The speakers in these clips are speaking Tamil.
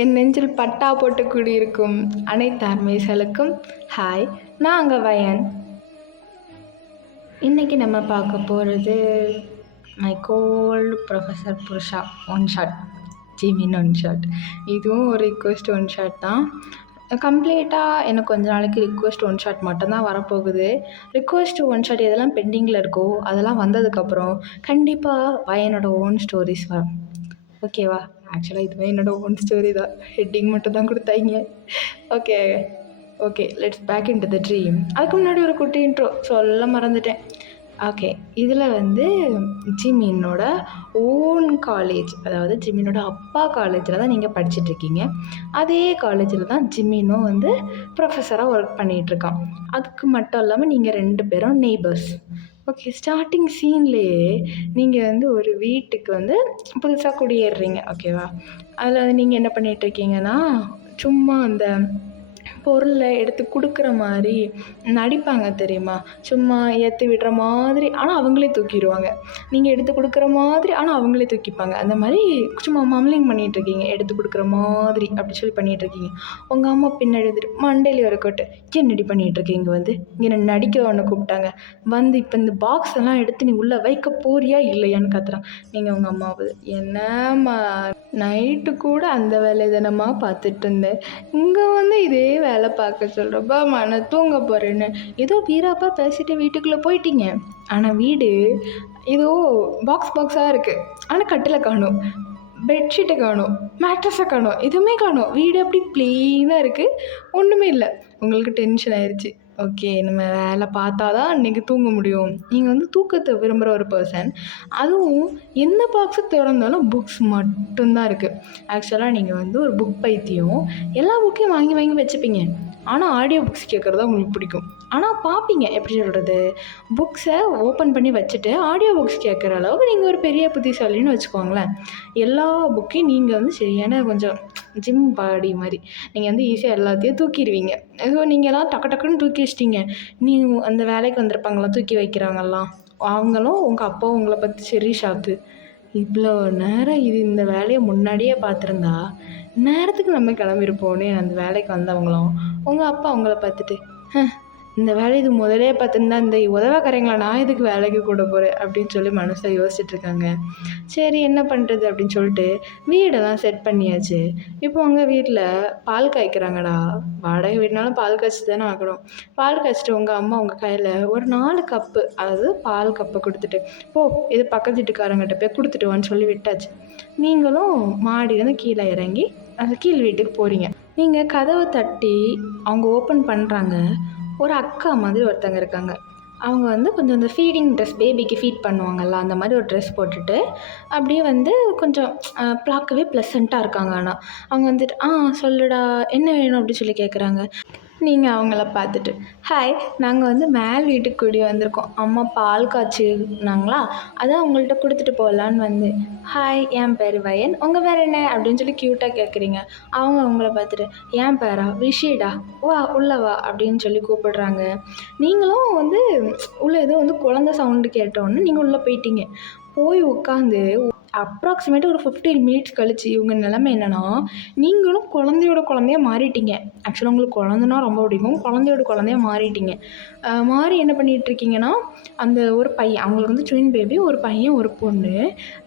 என் நெஞ்சில் பட்டா போட்டு கூடியிருக்கும் அனைத்து ஆர்மீஸ்களுக்கும் ஹாய். நான் அங்கே வயன். இன்றைக்கி நம்ம பார்க்க போகிறது மை கோல்டு ப்ரொஃபஸர் புருஷா one shot, Jimin one shot. இதுவும் ஒரு ரிக்வெஸ்ட் ஒன் ஷாட் தான். கம்ப்ளீட்டாக எனக்கு கொஞ்ச நாளைக்கு ரிக்வெஸ்ட் ஒன் ஷாட் மட்டும்தான் வரப்போகுது. ரிக்வெஸ்ட் ஒன் ஷாட் எதெல்லாம் பெண்டிங்கில் இருக்கோ அதெல்லாம் வந்ததுக்கப்புறம் கண்டிப்பாக வயனோட ஓன் ஸ்டோரிஸ் வரும். ஓகேவா? ஆக்சுவலாக இதுவே என்னோடய ஓன் ஸ்டோரி தான், ஹெட்டிங் மட்டும் தான் கொடுத்தாங்க. Okay let's back in to the dream. அதுக்கு முன்னாடி ஒரு குட்டி இன்ட்ரோ சொல்ல மறந்துட்டேன். ஓகே, இதில் ஜிமினோட ஓன் காலேஜ், அதாவது ஜிமினோட அப்பா காலேஜில் தான் நீங்கள் படிச்சுட்ருக்கீங்க. அதே காலேஜில் தான் ஜிமினும் ப்ரொஃபஸராக ஒர்க் பண்ணிகிட்ருக்கான். அதுக்கு மட்டும் இல்லாமல் நீங்கள் 2 பேரும் நெய்பர்ஸ். ஓகே, ஸ்டார்டிங் சீன்லேயே நீங்கள் ஒரு வீட்டுக்கு புதுசாக குடியேறுறீங்க. ஓகேவா? அதில் நீங்கள் என்ன பண்ணிகிட்ருக்கீங்கன்னா, சும்மா அந்த பொருளை எடுத்து கொடுக்குற மாதிரி நடிப்பாங்க தெரியுமா? சும்மா ஏற்றி விடுற மாதிரி, ஆனால் அவங்களே தூக்கிடுவாங்க. நீங்கள் எடுத்து கொடுக்குற மாதிரி, ஆனால் அவங்களே தூக்கிப்பாங்க. அந்த மாதிரி சும்மா மம்லிங் பண்ணிகிட்ருக்கீங்க, எடுத்து கொடுக்குற மாதிரி அப்படி சொல்லி பண்ணிகிட்ருக்கீங்க. உங்கள் அம்மா பின்னாடி மண்டையில் ஒரு கொட்டு, என்னடி பண்ணிகிட்ருக்கீங்க? இங்கே நடிக்க ஒன்று கூப்பிட்டாங்க, இப்போ இந்த பாக்ஸ் எல்லாம் எடுத்து நீ உள்ளே வைக்க போறியா இல்லையான்னு கத்துறான். நீங்கள் உங்கள் அம்மாவது, என்னம்மா நைட்டு கூட அந்த வேலையை தானம்மா பார்த்துட்டு இருந்தேன், இங்கே இதே வேலை பார்க்க சொல்கிறப்பா நான் தூங்க போகிறேன்னு ஏதோ வீராப்பா பேசிட்டு வீட்டுக்குள்ளே போயிட்டீங்க. ஆனால் வீடு ஏதோ பாக்ஸாக இருக்குது. ஆனால் கட்டில காணும், பெட்ஷீட்டை காணும், மேட்ரஸை காணும், எதுவுமே காணும். வீடு அப்படி ப்ளெயினாக இருக்குது, ஒன்றுமே இல்லை. உங்களுக்கு டென்ஷன் ஆயிடுச்சு. ஓகே, நம்ம வேலை பார்த்தா தான் இன்றைக்கி தூங்க முடியும். நீங்கள் தூக்கத்தை விரும்புகிற ஒரு பர்சன். அதுவும் எந்த பாக்ஸை திறந்தாலும் புக்ஸ் மட்டும்தான் இருக்குது. ஆக்சுவலாக நீங்கள் ஒரு புக் பைத்தியம். எல்லா புக்கையும் வாங்கி வாங்கி வச்சுப்பீங்க. ஆனால் ஆடியோ புக்ஸ் கேட்குறது தான் உங்களுக்கு பிடிக்கும். ஆனால் பார்ப்பீங்க, எப்படி சொல்கிறது, புக்ஸை ஓப்பன் பண்ணி வச்சுட்டு ஆடியோ புக்ஸ் கேட்குற அளவுக்கு நீங்கள் ஒரு பெரிய புத்திசாலின்னு வச்சுக்கோங்களேன். எல்லா புக்கையும் நீங்கள் சரியான கொஞ்சம் ஜிம் பாடி மாதிரி நீங்கள் ஈஸியாக எல்லாத்தையும் தூக்கிடுவீங்க. ஸோ நீங்கள்லாம் டக்குன்னு தூக்கி வச்சிட்டிங்க. அந்த வேலைக்கு வந்திருப்பாங்களாம் தூக்கி வைக்கிறாங்கலாம், அவங்களும் உங்கள் அப்பாவும் உங்களை பற்றி சரி ஷாக்கு. இவ்வளோ நேரம் இந்த வேலையை முன்னாடியே பார்த்துருந்தா நேரத்துக்கு நம்ம கிளம்பிருப்போன்னு அந்த வேலைக்கு வந்தவங்களும் உங்கள் அப்பா அவங்கள பார்த்துட்டு, இந்த வேலை இது முதலே பார்த்துருந்தா இந்த உதவக்காரங்களா நான் இதுக்கு வேலைக்கு கூட போகிறேன் அப்படின்னு சொல்லி மனசில் யோசிச்சுட்ருக்காங்க. சரி என்ன பண்ணுறது அப்படின்னு சொல்லிட்டு வீடெல்லாம் செட் பண்ணியாச்சு. இப்போ உங்கள் வீட்டில் பால் காய்க்கிறாங்கடா. வாடகை வீடுனாலும் பால் காய்ச்சி தானே ஆகணும். பால் காய்ச்சிட்டு உங்கள் அம்மா உங்கள் கையில் ஒரு 4 கப்பு, அதாவது பால் கப்பை கொடுத்துட்டு, இது பக்கத்து வீட்டுக்காரங்கிட்ட போய் கொடுத்துட்டு வான்னு சொல்லி விட்டாச்சு. நீங்களும் மாடியிலேருந்து கீழே இறங்கி அந்த கீழ் வீட்டுக்கு போகிறீங்க. நீங்கள் கதவை தட்டி அவங்க ஓப்பன் பண்ணுறாங்க. ஒரு அக்கா மாதிரி ஒருத்தங்க இருக்காங்க. அவங்க கொஞ்சம் அந்த ஃபீடிங் ட்ரெஸ், பேபிக்கு ஃபீட் பண்ணுவாங்கள்ல, அந்த மாதிரி ஒரு ட்ரெஸ் போட்டுட்டு அப்படியே கொஞ்சம் பார்க்கவே ப்ளசண்ட்டாக இருக்காங்க. ஆனால் அவங்க சொல்லுடா என்ன வேணும் அப்படி சொல்லி கேட்குறாங்க. நீங்கள் அவங்கள பார்த்துட்டு, ஹாய், நாங்கள் மேல் வீட்டுக்கு கூடி வந்திருக்கோம், அம்மா பால் காய்ச்சினாங்களா, அதான் அவங்கள்ட்ட கொடுத்துட்டு போகலான்னு ஹாய், என் பேர் வயன், உங்கள் பேர் என்ன அப்படின்னு சொல்லி க்யூட்டாக கேட்குறீங்க. அவங்க அவங்கள பார்த்துட்டு, என் பேரா விஷிடா, வா உள்ளே வா அப்படின்னு சொல்லி கூப்பிடுறாங்க. நீங்களும் உள்ளே ஏதோ குழந்தை சவுண்டு கேட்டோன்னு நீங்கள் உள்ளே போயிட்டீங்க. போய் உட்காந்து அப்ராக்சிமேட்டாக ஒரு 15 மினிட்ஸ் கழிச்சு இவங்க நிலைமை என்னென்னா, நீங்களும் குழந்தையாக மாறிட்டீங்க. ஆக்சுவலாக உங்களுக்கு குழந்தைன்னா ரொம்ப பிடிக்கும், குழந்தையாக மாறிட்டீங்க. மாறி என்ன பண்ணிகிட்ருக்கீங்கன்னா, அந்த ஒரு பையன், அவங்களுக்கு ட்வின் பேபி, ஒரு பையன் ஒரு பொண்ணு,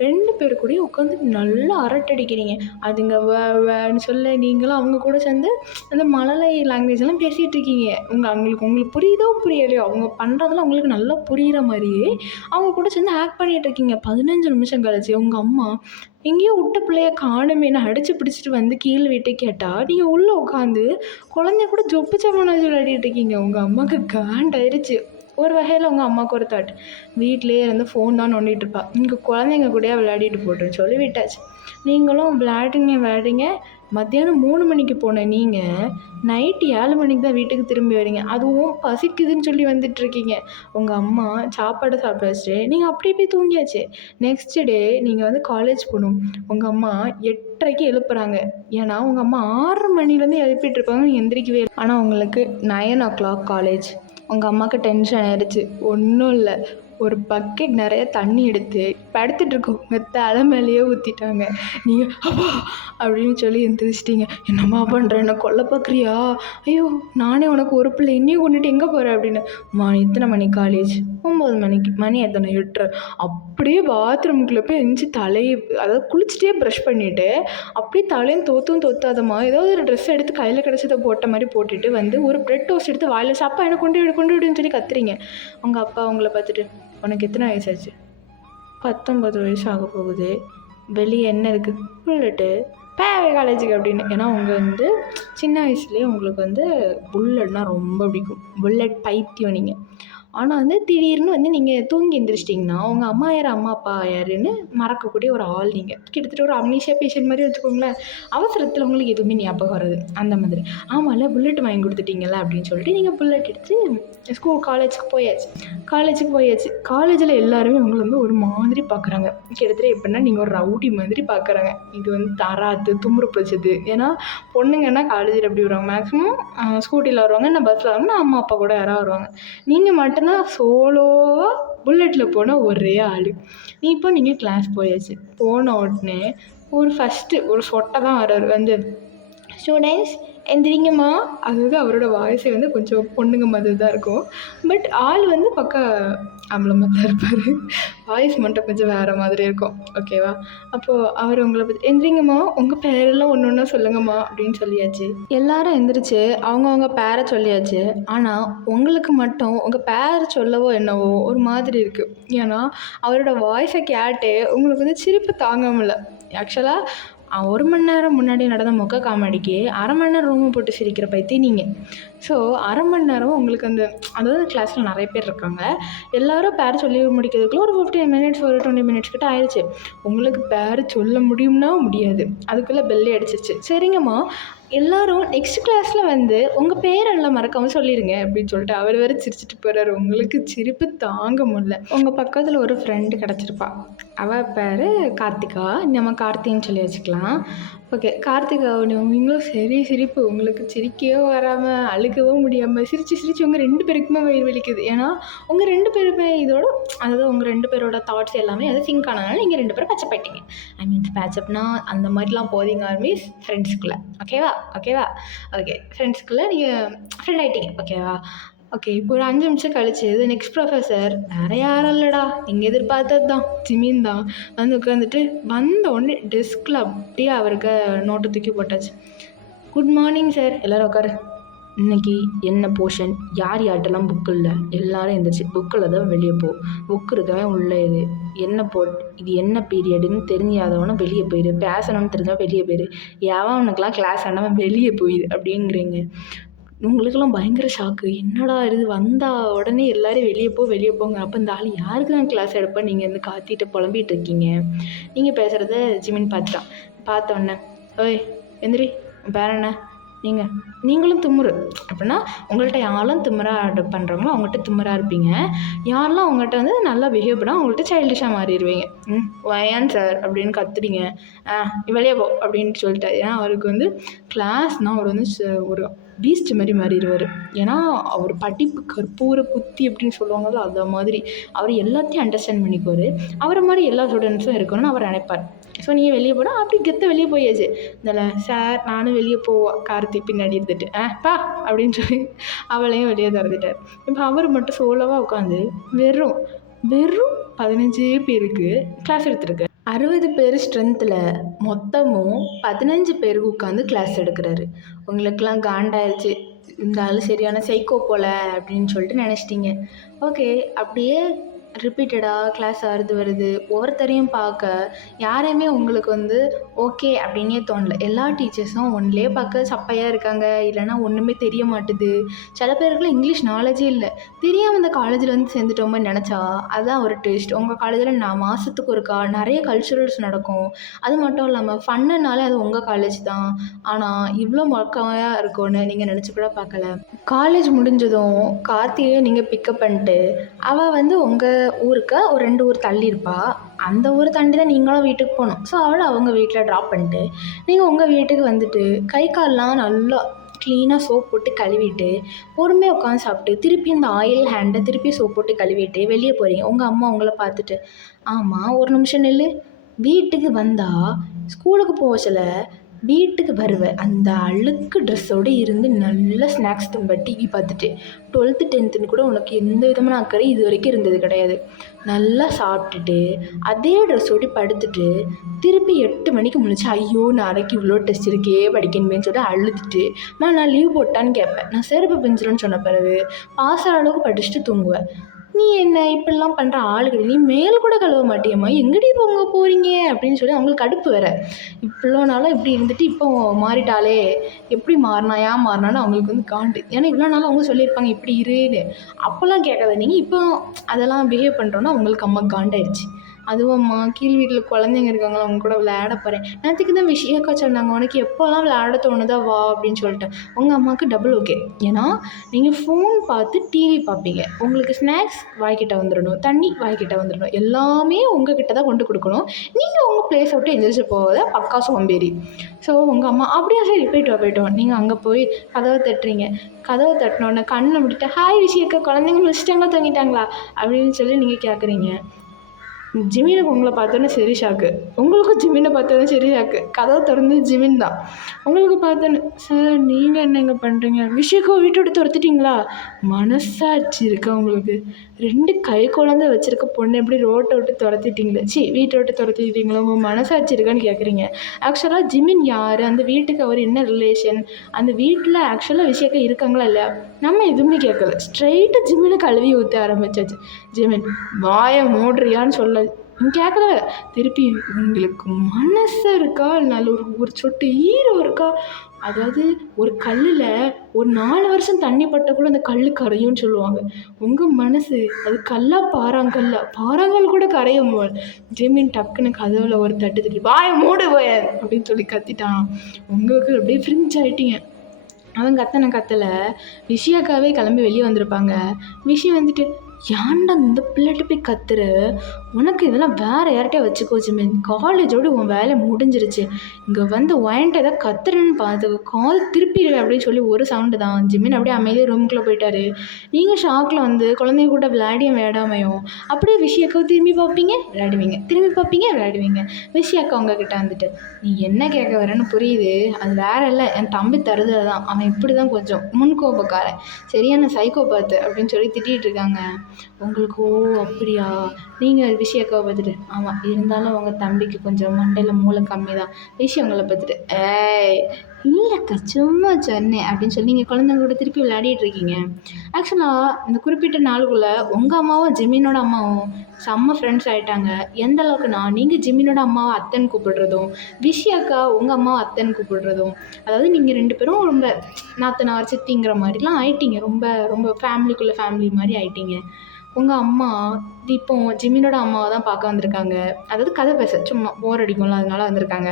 2 பேர் கூடயும் உட்காந்து நல்லா அரட்டடிக்கிறீங்க. அதுங்க வேன்னு சொல்ல நீங்களும் அவங்க கூட சேர்ந்து அந்த மழலை லாங்குவேஜெல்லாம் பேசிகிட்டு இருக்கீங்க. உங்களுக்கு புரியுதோ புரியலையோ, அவங்க பண்ணுறதெல்லாம் உங்களுக்கு நல்லா புரிகிற மாதிரியே அவங்க கூட சேர்ந்து ஆக்ட் பண்ணிகிட்டு இருக்கீங்க. 15 நிமிஷம் கழிச்சு உங்கள் அம்மா எங்கேயோ விட்ட பிள்ளைய காணுமே அடிச்சு பிடிச்சிட்டு கீழ் வீட்டை கேட்டால் நீங்கள் உள்ளே உட்காந்து குழந்தைய கூட ஜொப்பு சமானா விளையாடிட்டு இருக்கீங்க. உங்கள் அம்மாவுக்கு காண்டாயிருச்சு. ஒரு வகையில் உங்கள் அம்மாவுக்கு ஒரு தாட், வீட்டிலேயே ஃபோன் தான் நோண்டிகிட்டு இருப்பா, இங்கே குழந்தைங்க கூடயே விளையாடிட்டு போட்டுன்னு சொல்லி விட்டாச்சு. நீங்களும் விளையாடிங்க. மத்தியானம் 3 மணிக்கு போன நீங்கள் நைட்டு 7 மணிக்கு தான் வீட்டுக்கு திரும்பி வரீங்க. அதுவும் பசிக்குதுன்னு சொல்லி வந்துட்டுருக்கீங்க. உங்கள் அம்மா சாப்பாடை சாப்பிட வச்சுட்டு நீங்கள் அப்படியே போய் தூங்கியாச்சு. நெக்ஸ்ட் டே நீங்கள் காலேஜ் போகணும். உங்கள் அம்மா 8:30க்கு எழுப்புறாங்க. ஏன்னா உங்கள் அம்மா 6 மணிலேருந்து எழுப்பிட்டு இருப்பாங்க, நீங்கள் எந்திரிக்கவே இல்லை. ஆனால் உங்களுக்கு 9 o'clock காலேஜ். உங்கள் அம்மாவுக்கு டென்ஷன் ஆயிடுச்சு. ஒன்றும் இல்லை, ஒரு பக்கெட் நிறைய தண்ணி எடுத்து படுத்துட்டு இருக்கவங்க தலை மேலேயே ஊற்றிட்டாங்க. நீங்கள் அப்பா அப்படின்னு சொல்லி எந்திரிச்சிட்டிங்க. என்னம்மா பண்ணுற, என்ன கொல்ல பார்க்குறியா? ஐயோ நானே உனக்கு ஒரு பிள்ளை, என்னையும் கொண்டுட்டு எங்கே போகிற அப்படின்னு. எத்தனை மணி காலேஜ்? 9 மணிக்கு. மணி எத்தனை? 8:30. அப்படியே பாத்ரூமுக்குள்ளே போய் எந்திரிச்சு தலையை, அதாவது குளிச்சுட்டே ப்ரஷ் பண்ணிவிட்டு அப்படியே தலையும் தோத்தாதம்மா ஏதாவது ஒரு ட்ரெஸ் எடுத்து கையில் கிடச்சதை போட்ட மாதிரி போட்டுட்டு வந்து ஒரு ப்ரெட் டோஸ்ட் எடுத்து வாயில் வச்சு, அப்பா எனக்கு கொண்டு விடுன்னு சொல்லி கத்துறீங்க. உங்கள் அப்பா அவங்கள பார்த்துட்டு, உனக்கு எத்தனை வயசாச்சு? 19 வயசு ஆக போகுது. வெளியே என்ன இருக்குது? புல்லட்டு. காலேஜுக்கு அப்படின்னு. ஏன்னா அவங்க சின்ன வயசுலேயே உங்களுக்கு புல்லட்னால் ரொம்ப பிடிக்கும். புல்லட் பைத்தியம் நீங்கள். ஆனால் திடீர்னு நீங்கள் தூங்கி எந்திரிச்சிட்டிங்கன்னா உங்கள் அம்மா யார், அம்மா அப்பா யாருன்னு மறக்கக்கூடிய ஒரு ஆள் நீங்கள். கிட்டத்தட்ட ஒரு அம்னீஷியா பேஷண்ட் மாதிரி வச்சுக்கோங்களேன். அவசரத்தில் உங்களுக்கு எதுவுமே ஞாபகம் வராது. அந்த மாதிரி. ஆமாம்ல, புல்லட் வாங்கி கொடுத்துட்டீங்களா அப்படின்னு சொல்லிட்டு நீங்கள் புல்லட் எடுத்து காலேஜுக்கு போயாச்சு. காலேஜில் எல்லாருமே உங்களை ஒரு மாதிரி பார்க்குறாங்க. கிட்டத்தட்ட எப்படின்னா நீங்கள் ஒரு ரவுடி மாதிரி பார்க்குறாங்க. இது தராத்து தும்முறு பிடிச்சது. ஏன்னா பொண்ணுங்கன்னா காலேஜில் எப்படி வருவாங்க, மேக்ஸிமம் ஸ்கூட்டியில் வருவாங்க, இல்லை பஸ்ஸில் வருவாங்கன்னா அம்மா அப்பா கூட யாராவது வருவாங்க. நீங்கள் மட்டும்தான் சோலோவாக புல்லட்டில் போன ஒரே ஆள். நீங்கள் கிளாஸ் போயாச்சு. போன உடனே ஃபஸ்ட்டு ஒரு சொட்டை தான் வர்றாரு. ஸ்டூடெண்ட்ஸ் எந்திரிங்கம்மா. அதாவது அவரோட வாய்ஸே கொஞ்சம் பொண்ணுங்க மாதிரி தான் இருக்கும். பட் ஆள் பக்கா ஆம்பளை மாதிரி தான் இருப்பார். வாய்ஸ் மட்டும் கொஞ்சம் வேறு மாதிரி இருக்கும். ஓகேவா? அப்போது அவர் உங்களை பற்றி, எந்திரிங்கம்மா உங்கள் பேரெல்லாம் ஒன்று ஒன்றா சொல்லுங்கம்மா அப்படின்னு சொல்லியாச்சு. எல்லாரும் எந்திரிச்சு அவங்கவுங்க பேரை சொல்லியாச்சு. ஆனால் உங்களுக்கு மட்டும் உங்கள் பேரை சொல்லவோ என்னவோ ஒரு மாதிரி இருக்குது. ஏன்னா அவரோட வாய்ஸை கேட்டு உங்களுக்கு சிரிப்பு தாங்க முடியல. ஆக்சுவலாக 1 மணி நேரம் முன்னாடி நடந்த மொக்க காமெடிக்கு 1/2 மணி நேரம் ரூமை போட்டு சிரிக்கிற பைத்தியம் நீங்கள். ஸோ 1/2 மணி நேரம் உங்களுக்கு அதாவது கிளாஸில் நிறைய பேர் இருக்காங்க. எல்லோரும் பேர் சொல்லி முடிக்கிறதுக்குள்ள ஒரு 15 மினிட்ஸ் ஒரு 20 மினிட்ஸ் கிட்ட ஆயிடுச்சு. உங்களுக்கு பேர் சொல்ல முடியும்னா முடியாது. அதுக்குள்ளே பெல்லே அடிச்சிருச்சு. சரிங்கம்மா, எல்லோரும் நெக்ஸ்ட் கிளாஸில் உங்கள் பேரெல்லாம் மறக்காமல் சொல்லிடுங்க அப்படின்னு சொல்லிட்டு அவர் வேறு சிரிச்சிட்டு போகிறாரு. உங்களுக்கு சிரிப்பு தாங்க முடியல. உங்கள் பக்கத்தில் ஒரு ஃப்ரெண்டு கிடச்சிருப்பா. அவள் பேர் கார்த்திகா. நம்ம கார்த்தின்னு சொல்லி வச்சுக்கலாம். ஓகே, கார்த்திகா நீங்களும் சரி சிரிப்பு. உங்களுக்கு சிரிக்கவே வராமல் அழுகவும் முடியாமல் சிரித்து உங்கள் 2 பேருக்குமே வயிறு வலிக்குது. ஏன்னா உங்கள் 2 பேருமே அதாவது உங்கள் 2 பேரோட தாட்ஸ் எல்லாமே சிங்க் ஆனதுனால நீங்கள் 2 பேரும் பேச்சப் ஆகிட்டீங்க. பேச்சப்னா அந்த மாதிரிலாம் போதிங்க ஆர்மீஸ் ஃப்ரெண்ட்ஸுக்குள்ளே. ஓகேவா? ஓகே, ஃப்ரெண்ட்ஸுக்குள்ளே நீங்கள் ஃப்ரெண்ட் ஆகிட்டீங்க. ஓகேவா? ஓகே, இப்போ ஒரு 5 நிமிஷம் கழிச்சு நெக்ஸ்ட் ப்ரொஃபஸர் வேறு யாரும் இல்லைடா, நீங்கள் எதிர்பார்த்தது தான், ஜிமின் தான். உட்காந்துட்டு வந்த உடனே டெஸ்கில் அப்படியே அவருக்கு நோட்டை தூக்கி போட்டாச்சு. Good morning sir. எல்லோரும் உட்காரு. இன்றைக்கி என்ன போர்ஷன், யார்கிட்டலாம் புக்கு இல்லை, எல்லோரும் எழுந்திரிச்சு புக்கில் தான் வெளியே போ. புக்கு இருக்கவன் உள்ளே என்ன இது என்ன பீரியடுன்னு தெரிஞ்சாதவனை வெளியே போயிடு. பேசணும்னு தெரிஞ்சவன் வெளியே போயிடு. எவனுக்கெல்லாம் கிளாஸ் ஆனவன் வெளியே போயிடு அப்படிங்கிறீங்க. உங்களுக்கெல்லாம் பயங்கர ஷாக்கு. என்னடா இது, வந்தால் உடனே எல்லோரும் வெளியே போங்க. அப்போ இந்த ஆள் யாருக்கு தான் கிளாஸ் எடுப்பேன் நீங்கள் காத்திட்டு புலம்பிகிட்டு இருக்கீங்க. நீங்கள் பேசுகிறத ஜிமின் பார்த்தோன்னே, ஓய் எந்திரி, பேர் என்ன? நீங்களும் திமுரு. அப்படின்னா உங்கள்கிட்ட யாரெல்லாம் திமுறாக பண்ணுறாங்களோ அவங்கள்ட்ட திமுறாக இருப்பீங்க. யாரெல்லாம் அவங்கள்ட்ட நல்லா பிஹேவ் பண்ணால் அவங்கள்ட்ட சைல்டிஷாக மாறிடுவீங்க. ஏன் சார் அப்படின்னு கத்துறீங்க. வெளியே போ அப்படின்ட்டு சொல்லிட்டாரு. ஏன்னா அவருக்கு கிளாஸ்னால் அவர் ஒரு பீஸ்ட் மாதிரி மாறிடுவார். ஏன்னா அவர் படிப்பு கற்பூர புத்தி அப்படின்னு சொல்லுவாங்கல்ல, அந்த மாதிரி அவர் எல்லாத்தையும் அண்டர்ஸ்டாண்ட் பண்ணிக்குவார். அவரை மாதிரி எல்லா ஸ்டூடெண்ட்ஸும் இருக்கணும்னு அவர் நினைப்பார். ஸோ நீங்கள் வெளியே போனால் அப்படி கெத்த வெளியே போயாச்சு. இதில் சார் நானும் வெளியே போவோம், கார்த்தி பின்னாடி இருந்துட்டு பா அப்படின்னு சொல்லி அவளையும் வெளியே திறந்துட்டார். இப்போ அவர் மட்டும் சோலோவாக உட்காந்து வெறும் 15 பேருக்கு கிளாஸ் எடுத்துருக்கு. 60 பேர் ஸ்ட்ரென்த்தில் மொத்தமும் 15 பேருக்கு உட்காந்து கிளாஸ் எடுக்கிறாரு. உங்களுக்கெல்லாம் காண்டாயிருச்சு, இந்த ஆள் சரியான சைக்கோ போல் அப்படின்னு சொல்லிட்டு நினச்சிட்டிங்க. ஓகே, அப்படியே ரிப்பீட்டடாக கிளாஸ் வருது. ஒவ்வொருத்தரையும் பார்க்க யாரையுமே உங்களுக்கு ஓகே அப்படின்னே தோணல. எல்லா டீச்சர்ஸும் ஒன்றிலே பார்க்க சப்பையாக இருக்காங்க, இல்லைனா ஒன்றுமே தெரிய மாட்டுது. சில பேருக்குலாம் இங்கிலீஷ் நாலேஜே இல்லை. தெரியாமல் இந்த காலேஜில் சேர்ந்துட்டோமே நினச்சா அதுதான் ஒரு டேஸ்ட். உங்கள் காலேஜில் மாதத்துக்கு ஒருக்கா நிறைய கல்ச்சுரல்ஸ் நடக்கும். அது மட்டும் இல்லாமல் ஃபன்னுனாலே அது உங்கள் காலேஜ் தான். ஆனால் இவ்வளோ மொக்கையாக இருக்கும்னு நீங்கள் நினச்சி கூட பார்க்கல. காலேஜ் முடிஞ்சதும் கார்த்தியை நீங்கள் பிக்கப் பண்ணிட்டு அவள் உங்கள் ஊருக்கு ஒரு 2 ஊர் தள்ளி இருப்பா. அந்த ஊர் தாண்டி தான் நீங்களும் வீட்டுக்கு போகணும். ஸோ அவளை அவங்க வீட்டில் ட்ராப் பண்ணிட்டு நீங்கள் உங்கள் வீட்டுக்கு வந்துட்டு கை கால்லாம் நல்லா க்ளீனாக சோப் போட்டு கழுவிட்டு பொறுமையாக உட்காந்து சாப்பிட்டு திருப்பி அந்த ஆயில் ஹேண்டை திருப்பி சோப் போட்டு கழுவிட்டு வெளியே போகிறீங்க. உங்கள் அம்மா உங்களை பார்த்துட்டு, ஆமாம் ஒரு நிமிஷம் நில்லு, வீட்டுக்கு வந்தால் ஸ்கூலுக்கு போக சொல்ல வீட்டுக்கு வருவேன் அந்த அழுக்கு ட்ரெஸ்ஸோடு இருந்து நல்லா ஸ்நாக்ஸ் தும்ப டிவி பார்த்துட்டு 12th 10th கூட உனக்கு எந்த விதமான அக்கறை இது வரைக்கும் இருந்தது கிடையாது. நல்லா சாப்பிட்டுட்டு அதே ட்ரெஸ்ஸோடு படுத்துட்டு திருப்பி 8 மணிக்கு முழிச்சு ஐயோ நாளைக்கு இவ்வளோ டெஸ்ட் இருக்கே படிக்கணுமேன்னு சொல்லி அழுதுட்டு நான் லீவ் போட்டான்னு கேட்பேன். நான் செருப்பு பிஞ்சிரும்னு சொன்ன பிறகு பாஸ் ஆகிற அளவுக்கு படிச்சுட்டு தூங்குவேன். நீ என்ன இப்படிலாம் பண்ணுற ஆளு கிடையாது, நீ மேல் கூட கழுவ மாட்டியம்மா, எங்கடி போங்க போகிறீங்க அப்படின்னு சொல்லி அவங்களுக்கு கடுப்பு வேற. இவ்வளோ நாளாக இப்படி இருந்துட்டு இப்போ மாறிட்டாலே எப்படி மாறினா ஏன் மாறினான்னு அவங்களுக்கு வந்து காண்டு. ஏன்னா இவ்வளோ நாள் அவங்க சொல்லியிருப்பாங்க இப்படி இருன்னு. அப்போல்லாம் கேட்காத நீங்கள் இப்போ அதெல்லாம் பிஹேவ் பண்ணுறோன்னா அவங்களுக்கு அம்மா காண்டாயிடுச்சு. அதுவும் அம்மா கீழ் வீட்டில் குழந்தைங்க இருக்காங்களா அவங்க கூட விளையாட போகிறேன். நேற்றுக்கு தான் விஷயக்கா சொன்னாங்க உனக்கு எப்போல்லாம் விளையாட தோணுதா வா அப்படின்னு சொல்லிட்டேன். உங்கள் அம்மாவுக்கு டபுள் ஓகே. ஏன்னா நீங்கள் ஃபோன் பார்த்து டிவி பார்ப்பீங்க, உங்களுக்கு ஸ்நாக்ஸ் வாய்க்கிட்ட வந்துடணும், தண்ணி வாய்க்கிட்ட வந்துடணும், எல்லாமே உங்ககிட்ட தான் கொண்டு கொடுக்கணும். நீங்கள் உங்கள் பிளேஸை விட்டு எந்திரிச்சு போவத பக்கா சோம்பேறி. ஸோ உங்கள் அம்மா அப்படியா சரி போயிட்டு வா. நீங்கள் அங்கே போய் கதவை தட்டுறீங்க. கதவை தட்டினோடனே கண்ணை முடிட்டு ஹாய் விஷயக்கா குழந்தைங்க முடிச்சிட்டாங்களா தூங்கிட்டாங்களா அப்படின்னு சொல்லி நீங்கள் கேட்குறீங்க. ஜிமினுக்கு உங்களை பார்த்தோன்னே சரி ஷாக்கு, உங்களுக்கும் ஜிமினை பார்த்தோன்னே சரி ஷாக்கு. கதவை திறந்து ஜிமின் தான். உங்களுக்கு பார்த்தோன்னே சார் நீங்கள் என்னங்க பண்ணுறீங்க, விஷயக்கோ வீட்டை விட்டு துரத்திட்டீங்களா? மனசாட்சி இருக்கா உங்களுக்கு? 2 கை குழந்தை வச்சுருக்க பொண்ணு எப்படி ரோட்டை விட்டு துரத்திட்டீங்களே, வீட்டை விட்டு துரத்திட்டீங்களா, உங்கள் மனசாட்சி இருக்கான்னு கேட்குறீங்க. ஆக்சுவலாக ஜிமின் யார், அந்த வீட்டுக்கு அவர் என்ன ரிலேஷன், அந்த வீட்டில் ஆக்சுவலாக விஷயக்கா இருக்காங்களா இல்லையா, நம்ம எதுவுமே கேட்கல. ஸ்ட்ரைட்டாக ஜிமினை கழுவி ஊற்ற ஆரம்பிச்சாச்சு. ஜிமின் வாயை மூடுறியான்னு சொல்ல கேட்கல. திருப்பி உங்களுக்கு மனசு இருக்கா, நல்ல ஒரு சொட்டு ஈரம் இருக்கா? அதாவது ஒரு கல்லில் ஒரு 4 வருஷம் தண்ணி பட்ட கூட அந்த கல் கரையும்னு சொல்லுவாங்க. உங்கள் மனசு அது கல்லா பாறாங்கல் கூட கரையும். ஜெமீன் டக்குன்னு கதவுல ஒரு தட்டு தட்டி வாயை மூடு போய அப்படின்னு சொல்லி கத்திட்டான். உங்களுக்கு அப்படியே ஃப்ரிஞ்ச் ஆகிட்டீங்க. அவன் கத்தலை. விஷயாக்காவே கிளம்பி வெளியே வந்திருப்பாங்க. விஷயம் வந்துட்டு ஏன்டா இந்த பிள்ளைகிட்ட போய் கத்துற, உனக்கு இதெல்லாம் வேறு யார்கிட்டயே வச்சுக்கோ ஜிமின், காலேஜோடு உன் வேலை முடிஞ்சிருச்சு, இங்கே வந்து ஒயன்ட்ட ஏதாவது கத்துறேன்னு பார்த்து கால் திருப்பிடுவேன் அப்படின்னு சொல்லி ஒரு சவுண்டு தான். ஜிமின் அப்படியே அமைதியாக ரூமுக்குள்ளே போயிட்டாரு. நீங்கள் ஷாக்கில் வந்து குழந்தைங்க கூட விளையாடியும் விளையாடாமையும் அப்படியே விஷயக்காவை திரும்பி பார்ப்பீங்க விளையாடுவீங்க, திரும்பி பார்ப்பீங்க விளையாடுவீங்க. விஷயக்கா உங்ககிட்ட வந்துட்டு நீ என்ன கேட்க வரேன்னு புரியுது, அது வேற இல்லை, என் தம்பி தருதல் தான், அவன் இப்படி தான் கொஞ்சம் முன்கோபக்காரன், சரியான சைக்கோ பார்த்து அப்படின்னு சொல்லி திட்டிகிட்டு இருக்காங்க. உங்களுக்கு ஓ அப்படியா, நீங்கள் விஷயக்காவை பார்த்துட்டு ஆமாம் இருந்தாலும் உங்கள் தம்பிக்கு கொஞ்சம் மண்டையில் மூளை கம்மி தான், விஷயங்களை பார்த்துட்டு ஏய் இல்லைக்கா சும்மா சொன்னேன் அப்படின்னு சொல்லி நீங்கள் குழந்தைங்களோட திருப்பி விளையாடிட்டு இருக்கீங்க. ஆக்சுவலாக இந்த குறிப்பிட்ட நாளுக்குள்ளே உங்கள் அம்மாவும் ஜிமினோட அம்மாவும் செம்ம ஃப்ரெண்ட்ஸ் ஆகிட்டாங்க. எந்த அளவுக்குன்னா நீங்கள் ஜிமினோட அம்மாவை அத்தைன்னு கூப்பிடுறதும், விஷயாக்கா உங்கள் அம்மாவை அத்தைன்னு கூப்பிடுறதும், அதாவது நீங்கள் 2 பேரும் ரொம்ப நாத்தனார் சித்திங்கிற மாதிரிலாம் ஆயிட்டீங்க. ரொம்ப ரொம்ப ஃபேமிலி மாதிரி ஆயிட்டீங்க. உங்கள் அம்மா இப்போ ஜிமினோட அம்மாவை தான் பார்க்க வந்திருக்காங்க. அதாவது கதை பேச சும்மா போர் அடிக்கும்ல அதனால வந்திருக்காங்க.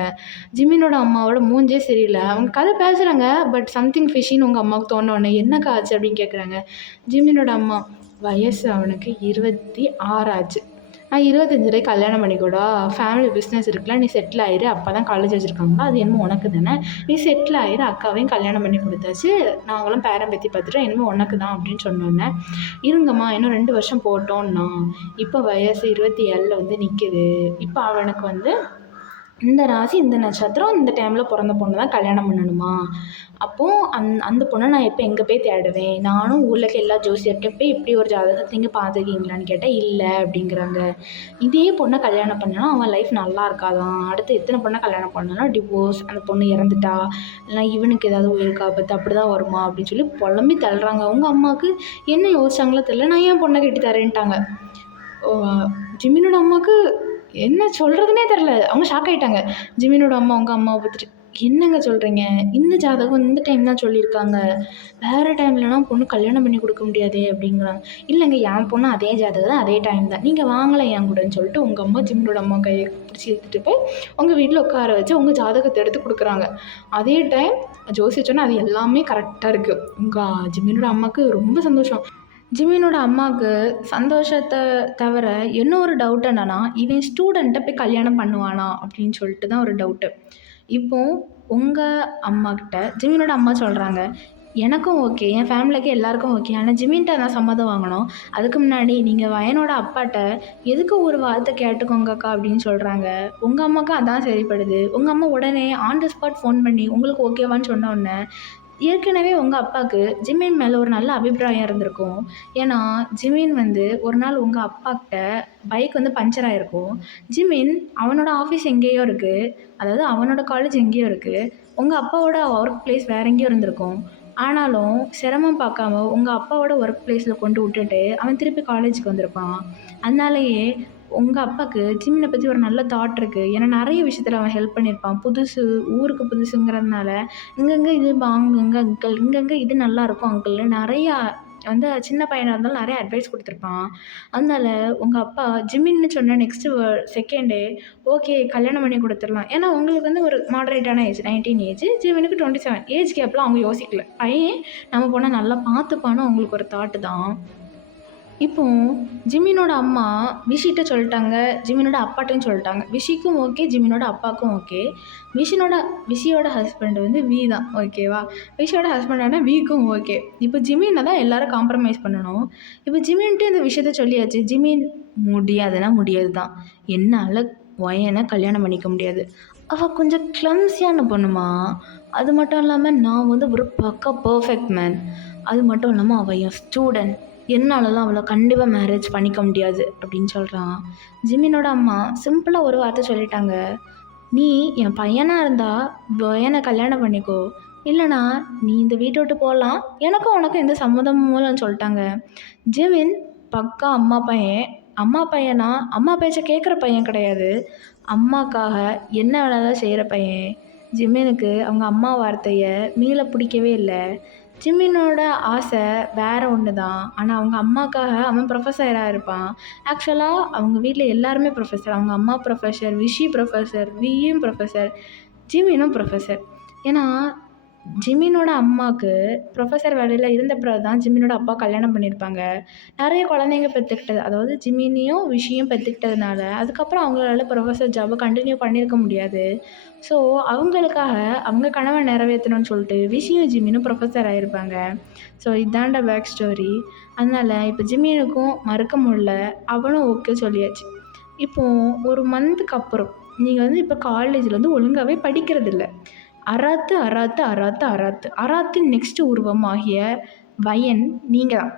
ஜிமினோட அம்மாவோட மூஞ்சே சரியில்லை. அவங்க கதை பேசுகிறாங்க, பட் சம்திங் ஃபிஷின்னு உங்கள் அம்மாவுக்கு தோணுனே என்னக்கா ஆச்சு அப்படின்னு கேட்குறாங்க. ஜிமினோட அம்மா வயசு அவனுக்கு 26 ஆச்சு, நான் 25 கல்யாணம் பண்ணிக்கூடா, ஃபேமிலி பிஸ்னஸ் இருக்குல்ல, நீ செட்டில் ஆயிரு, அப்போ தான் காலேஜ் வச்சுருக்காங்களா, அது என்னமோ உனக்கு தானே, நீ செட்டில் ஆயிரு, அக்காவையும் கல்யாணம் பண்ணி கொடுத்தாச்சு, நாங்களும் பேரம் பேத்தி பார்த்துட்டோம், இனிமேல் உனக்கு தான் அப்படின்னு சொன்னோன்னே இருங்கம்மா இன்னும் 2 வருஷம் போட்டோன்னா இப்போ வயசு 27 வந்து நிற்கிது. இப்போ அவனுக்கு வந்து இந்த ராசி இந்த நட்சத்திரம் இந்த டைமில் பிறந்த பொண்ணு தான் கல்யாணம் பண்ணணுமா, அப்போது அந்த பொண்ணை நான் எப்போ எங்கே போய் தேடுவேன், நானும் ஊரில் இருக்க எல்லா ஜோசியர்கிட்டையும் போய் இப்படி ஒரு ஜாதகத்தை நீங்கள் பார்த்துருக்கீங்களான்னு கேட்டால் இல்லை அப்படிங்கிறாங்க. இதே பொண்ணை கல்யாணம் பண்ணனா அவன் லைஃப் நல்லா இருக்காதான், அடுத்து எத்தனை பொண்ணை கல்யாணம் பண்ணனா டிவோர்ஸ், அந்த பொண்ணு இறந்துட்டா, இல்லைனா இவனுக்கு ஏதாவது உயிர் காப்பத்து அப்படி தான் வருமா அப்படின்னு சொல்லி புலம்பி தள்ளுறாங்க. அவங்க அம்மாவுக்கு என்ன யோசிச்சாங்களோ தெரியல, நான் ஏன் பொண்ணை கட்டி தரேன்ட்டாங்க. ஜிமினோட அம்மாவுக்கு என்ன சொல்கிறதுனே தெரில, அவங்க ஷாக் ஆகிட்டாங்க. ஜிமினோட அம்மா உங்கள் அம்மாவை பார்த்துட்டு என்னங்க சொல்கிறீங்க, இந்த ஜாதகம் இந்த டைம் தான் சொல்லியிருக்காங்க, வேறு டைம்லலாம் பொண்ணு கல்யாணம் பண்ணி கொடுக்க முடியாதே அப்படிங்கிறாங்க. இல்லைங்க என் பொண்ணு அதே ஜாதகம் தான் அதே டைம் தான், நீங்கள் வாங்கலை என் கூடன்னு சொல்லிட்டு உங்கள் அம்மா ஜிமினோட அம்மா கையை பிடிச்சி எடுத்துகிட்டு போய் உங்கள் வீட்டில் உட்கார வச்சு உங்கள் ஜாதகத்தை எடுத்து கொடுக்குறாங்க. அதே டைம் ஜோசி சொன்னால் அது எல்லாமே கரெக்டாக இருக்குது. உங்கள் ஜிமினோட அம்மாவுக்கு ரொம்ப சந்தோஷம். ஜிமினோட அம்மாவுக்கு சந்தோஷத்தை தவிர என்ன ஒரு டவுட் என்னன்னா, இவன் ஸ்டூடெண்ட்டை போய் கல்யாணம் பண்ணுவானா அப்படின்னு சொல்லிட்டு தான் ஒரு டவுட்டு. இப்போது உங்கள் அம்மாக்கிட்ட ஜிமினோட அம்மா சொல்கிறாங்க, எனக்கும் ஓகே, என் ஃபேமிலிக்கு எல்லாருக்கும் ஓகே. ஆனால் ஜிமின்ட்ட நான் சம்மதம் வாங்கணும். அதுக்கு முன்னாடி நீங்கள் வயனோட அப்பாட்ட எதுக்கு ஒரு வார்த்தை கேட்டுக்கோங்கக்கா அப்படின்னு சொல்கிறாங்க. உங்கள் அம்மாவுக்கு அதான் சரிப்படுது. உங்கள் அம்மா உடனே ஆன் த ஸ்பாட் ஃபோன் பண்ணி உங்களுக்கு ஓகேவான்னு சொன்ன உடனே ஏற்கனவே உங்கள் அப்பாவுக்கு ஜிமின் மேலே ஒரு நல்ல அபிப்பிராயம் இருந்திருக்கும். ஏன்னா ஜிமின் வந்து ஒரு நாள் உங்கள் அப்பாக்கிட்ட பைக் வந்து பஞ்சர் ஆகிருக்கும். ஜிமின் அவனோட ஆஃபீஸ் எங்கேயோ இருக்குது, அதாவது அவனோட காலேஜ் எங்கேயோ இருக்குது, உங்கள் அப்பாவோட ஒர்க் பிளேஸ் வேற எங்கேயோ இருந்திருக்கும். ஆனாலும் சிரமம் பார்க்காம உங்கள் அப்பாவோட ஒர்க் பிளேஸில் கொண்டு விட்டுட்டு அவன் திருப்பி காலேஜுக்கு வந்திருப்பான். அதனாலேயே உங்கள் அப்பாவுக்கு ஜிம்மினை பற்றி ஒரு நல்ல தாட் இருக்குது. ஏன்னா நிறைய விஷயத்தில் அவன் ஹெல்ப் பண்ணியிருப்பான். புதுசு, ஊருக்கு புதுசுங்கிறதுனால இங்கங்கே இது வாங்குங்க அங்கிள், இங்கங்கே இது நல்லாயிருக்கும் அங்கிள்னு நிறையா வந்து சின்ன பையனாக இருந்தாலும் நிறைய அட்வைஸ் கொடுத்துருப்பான். அதனால உங்கள் அப்பா ஜிம்மின்னு சொன்ன நெக்ஸ்ட்டு செகண்டே ஓகே கல்யாணம் பண்ணி கொடுத்துடலாம். ஏன்னா உங்களுக்கு வந்து ஒரு மாடரேட்டான ஏஜ், 19 ஏஜ், ஜிம்மினுக்கு 27 ஏஜ் கேப்லாம் அவங்க யோசிக்கல. பையன் நம்ம போனால் நல்லா பார்த்துப்பான்னு அவங்களுக்கு ஒரு தாட்டு தான். இப்போ ஜிமினோட அம்மா விஷிட்ட சொல்லிட்டாங்க, ஜிமினோட அப்பாட்டையும் சொல்லிட்டாங்க. விஷிக்கும் ஓகே, ஜிமினோட அப்பாவுக்கும் ஓகே. விஷியோட ஹஸ்பண்ட் வந்து வி தான், ஓகேவா? விஷியோட ஹஸ்பண்டான விக்கும் ஓகே. இப்போ ஜிமினை தான் எல்லாரும் காம்ப்ரமைஸ் பண்ணணும். இப்போ ஜிமின்ட்டு இந்த விஷயத்த சொல்லியாச்சு. ஜிமின் முடியாதுன்னா முடியாது தான். என்னால் ஒயனை கல்யாணம் பண்ணிக்க முடியாது. அவள் கொஞ்சம் கிளம்ஸியான பொண்ணுமா. அது மட்டும் இல்லாமல் நான் வந்து ஒரு பக்கா பர்ஃபெக்ட் மேன். அது மட்டும் இல்லாமல் அவள் என் ஸ்டூடெண்ட். என்னாலலாம் அவளை கண்டிப்பாக மேரேஜ் பண்ணிக்க முடியாது அப்படின்னு சொல்கிறான். ஜிமினோட அம்மா சிம்பிளாக ஒரு வார்த்தை சொல்லிட்டாங்க, நீ என் பையனாக இருந்தால் பையனை கல்யாணம் பண்ணிக்கோ, இல்லைனா நீ இந்த வீட்டை விட்டு போகலாம், எனக்கும் உனக்கும் எந்த சம்மதமும் இல்லைன்னு சொல்லிட்டாங்க. ஜிமின் பக்கா அம்மா பையனா அம்மா பேச்சை கேட்குற பையன் கிடையாது. அம்மாக்காக என்ன வேணாலும் செய்கிற பையன். ஜிமினுக்கு அவங்க அம்மா வார்த்தையை மீள பிடிக்கவே இல்லை. ஜிமினோட ஆசை வேறு ஒன்று தான். ஆனால் அவங்க அம்மாக்காக அவன் ப்ரொஃபஸராக இருப்பான். ஆக்சுவலாக அவங்க வீட்டில் எல்லாருமே ப்ரொஃபஸர். அவங்க அம்மா ப்ரொஃபஸர், விஷி ப்ரொஃபஸர், வியும் ப்ரொஃபஸர், ஜிமினும் ப்ரொஃபஸர். ஏன்னா ஜிமினோட அம்மாவுக்கு ப்ரொஃபஸர் வேலையில் இருந்த பிறகு தான் ஜிமினோட அப்பா கல்யாணம் பண்ணியிருப்பாங்க. நிறைய குழந்தைங்க பெற்றுக்கிட்டது, அதாவது ஜிமினியும் விஷயம் பெற்றுக்கிட்டதுனால அதுக்கப்புறம் அவங்களால ப்ரொஃபஸர் ஜாபை கண்டினியூ பண்ணியிருக்க முடியாது. ஸோ அவங்களுக்காக அவங்க கனவை நிறைவேற்றணும்னு சொல்லிட்டு விஷயும் ஜிமினும் ப்ரொஃபஸர் ஆகிருப்பாங்க. ஸோ இதாண்ட பேக் ஸ்டோரி. அதனால் இப்போ ஜிமினுக்கும் மறுக்க முடியல, அவனும் ஓகே சொல்லியாச்சு. இப்போது ஒரு மந்த்துக்கு அப்புறம் நீங்கள் வந்து இப்போ காலேஜில் வந்து ஒழுங்காகவே படிக்கிறதில்ல. அராத்தின் நெக்ஸ்ட் உருவமாகிய வயன் நீங்கள் தான்.